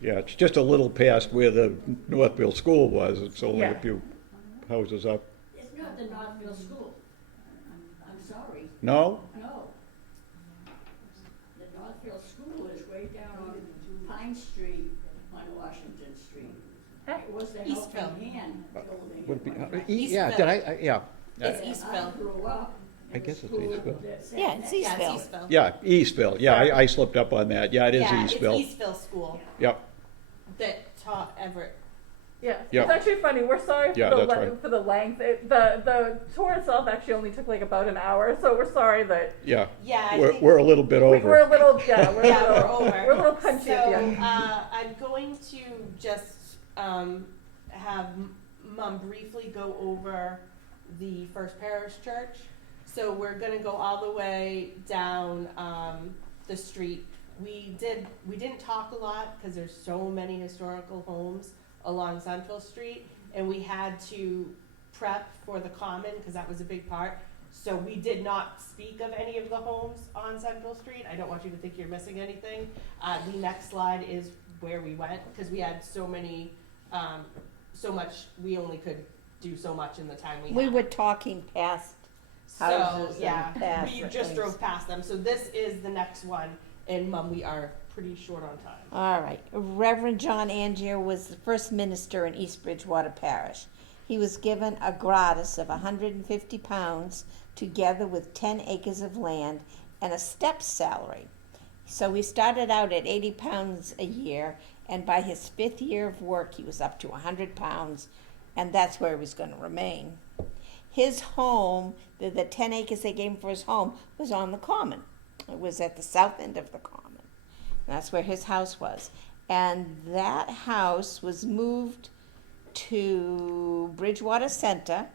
Yeah, it's just a little past where the Northfield School was. It's only Yeah. a few houses up. It's not the Northfield School. I'm sorry, No? no. The Northfield School is way down on Pine Street on Washington Street. It was the Helping Hand building. Would it be, at one time. yeah, did I, yeah. It's I Eastville. grew up. I guess it's Eastville. Yeah, it's Yeah, Eastville. it's Eastville. Yeah, Eastville. Yeah, I slipped up on that. Yeah, it is Yeah, Eastville. it's Eastville School Yep. that taught Everett. Yeah, Yeah. it's actually funny. We're sorry for Yeah, the that's right. for the length. The tour itself actually only took like about an hour, so we're sorry that Yeah. Yeah, I We're, think. we're a little bit over. we're a little we're Yeah, a we're little over. we're a little punchy So, at the end. I'm going to just have Mom briefly go over the First Parish Church. So we're gonna go all the way down the street. We didn't talk a lot because there's so many historical homes along Central Street, and we had to prep for the Common because that was a big part. So we did not speak of any of the homes on Central Street. I don't want you to think you're missing anything. The next slide is where we went because we had so many, so much. We only could do so much in the time we had. We were talking past So, houses yeah, and past we the just things. drove past them. So this is the next one, and Mom, we are pretty short on time. All right. Reverend John Angier was the first minister in East Bridgewater Parish. He was given a gratis of 150 pounds together with 10 acres of land and a step salary. So he started out at 80 pounds a year, and by his 5th year of work, he was up to 100 pounds and that's where he was going to remain. His home, the 10 acres they gave him for his home, was on the common. It was at the south end of the common. That's where his house was. And that house was moved to Bridgewater Center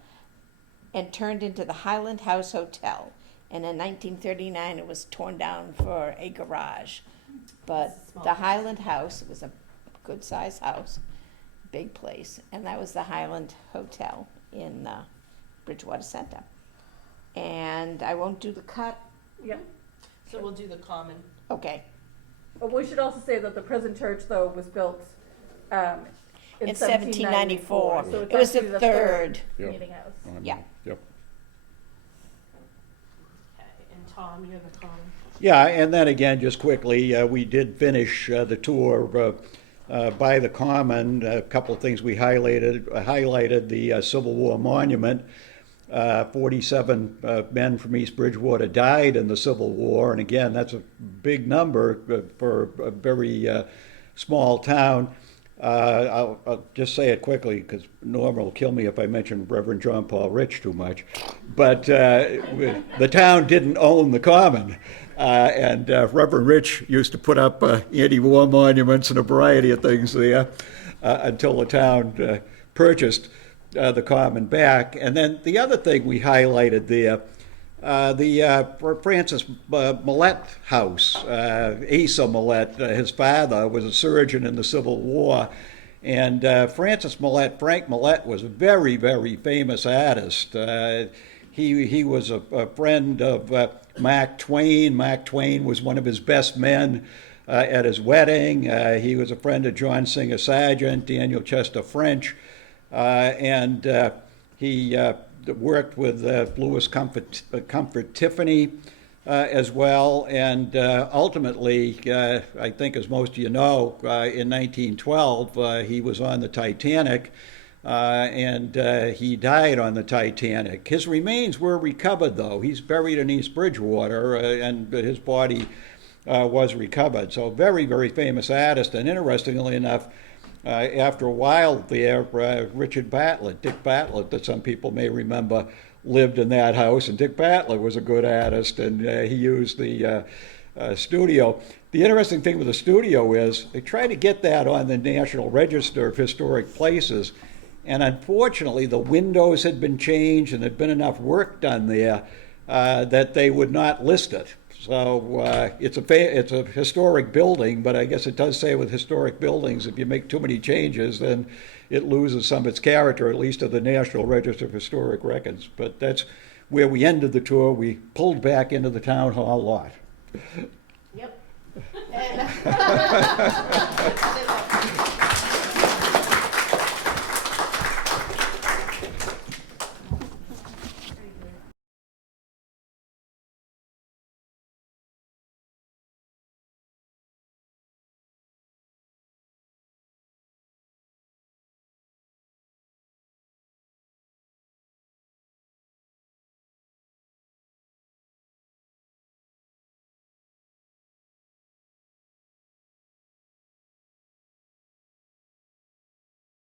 and turned into the Highland House Hotel. And in 1939, it was torn down for a garage. But the Highland House, it was a good-sized house, big place, and that was the Highland Hotel in Bridgewater Center. And I won't do the cut. Yeah. So we'll do the common. Okay. But we should also say that the present church, though, was built in In 1794. 1794. So it's It was the actually third. Yep. meeting house. Yeah. Yep. Okay, and Tom, you're the common. Yeah, and then again, just quickly, we did finish the tour by the Common. A couple of things we highlighted the Civil War monument. 47 men from East Bridgewater died in the Civil War, and again, that's a big number for a very small town. I'll just say it quickly because Norma will kill me if I mention Reverend John Paul Rich too much. But the town didn't own the Common. And Reverend Rich used to put up anti-war monuments and a variety of things there until the town purchased the Common back. And then the other thing we highlighted there, the Francis Millett house, Asa Millett, his father was a surgeon in the Civil War. And Francis Millett, Frank Millett, was a very, very famous artist. He was a friend of Mark Twain. Mark Twain was one of his best men at his wedding. He was a friend of John Singer Sargent, Daniel Chester French, and he worked with Louis Comfort Tiffany as well. And ultimately, I think as most of you know, in 1912, he was on the Titanic. And he died on the Titanic. His remains were recovered, though. He's buried in East Bridgewater, and his body was recovered. So very, very famous artist. And interestingly enough, after a while there, Richard Bartlett, Dick Bartlett, that some people may remember, lived in that house. And Dick Bartlett was a good artist, and he used the studio. The interesting thing with the studio is they tried to get that on the National Register of Historic Places. And unfortunately, the windows had been changed and there'd been enough work done there that they would not list it. So it's a historic building, but I guess it does say with historic buildings, if you make too many changes, then it loses some of its character, at least of the National Register of Historic Records. But that's where we ended the tour. We pulled back into the town hall lot. Yep. And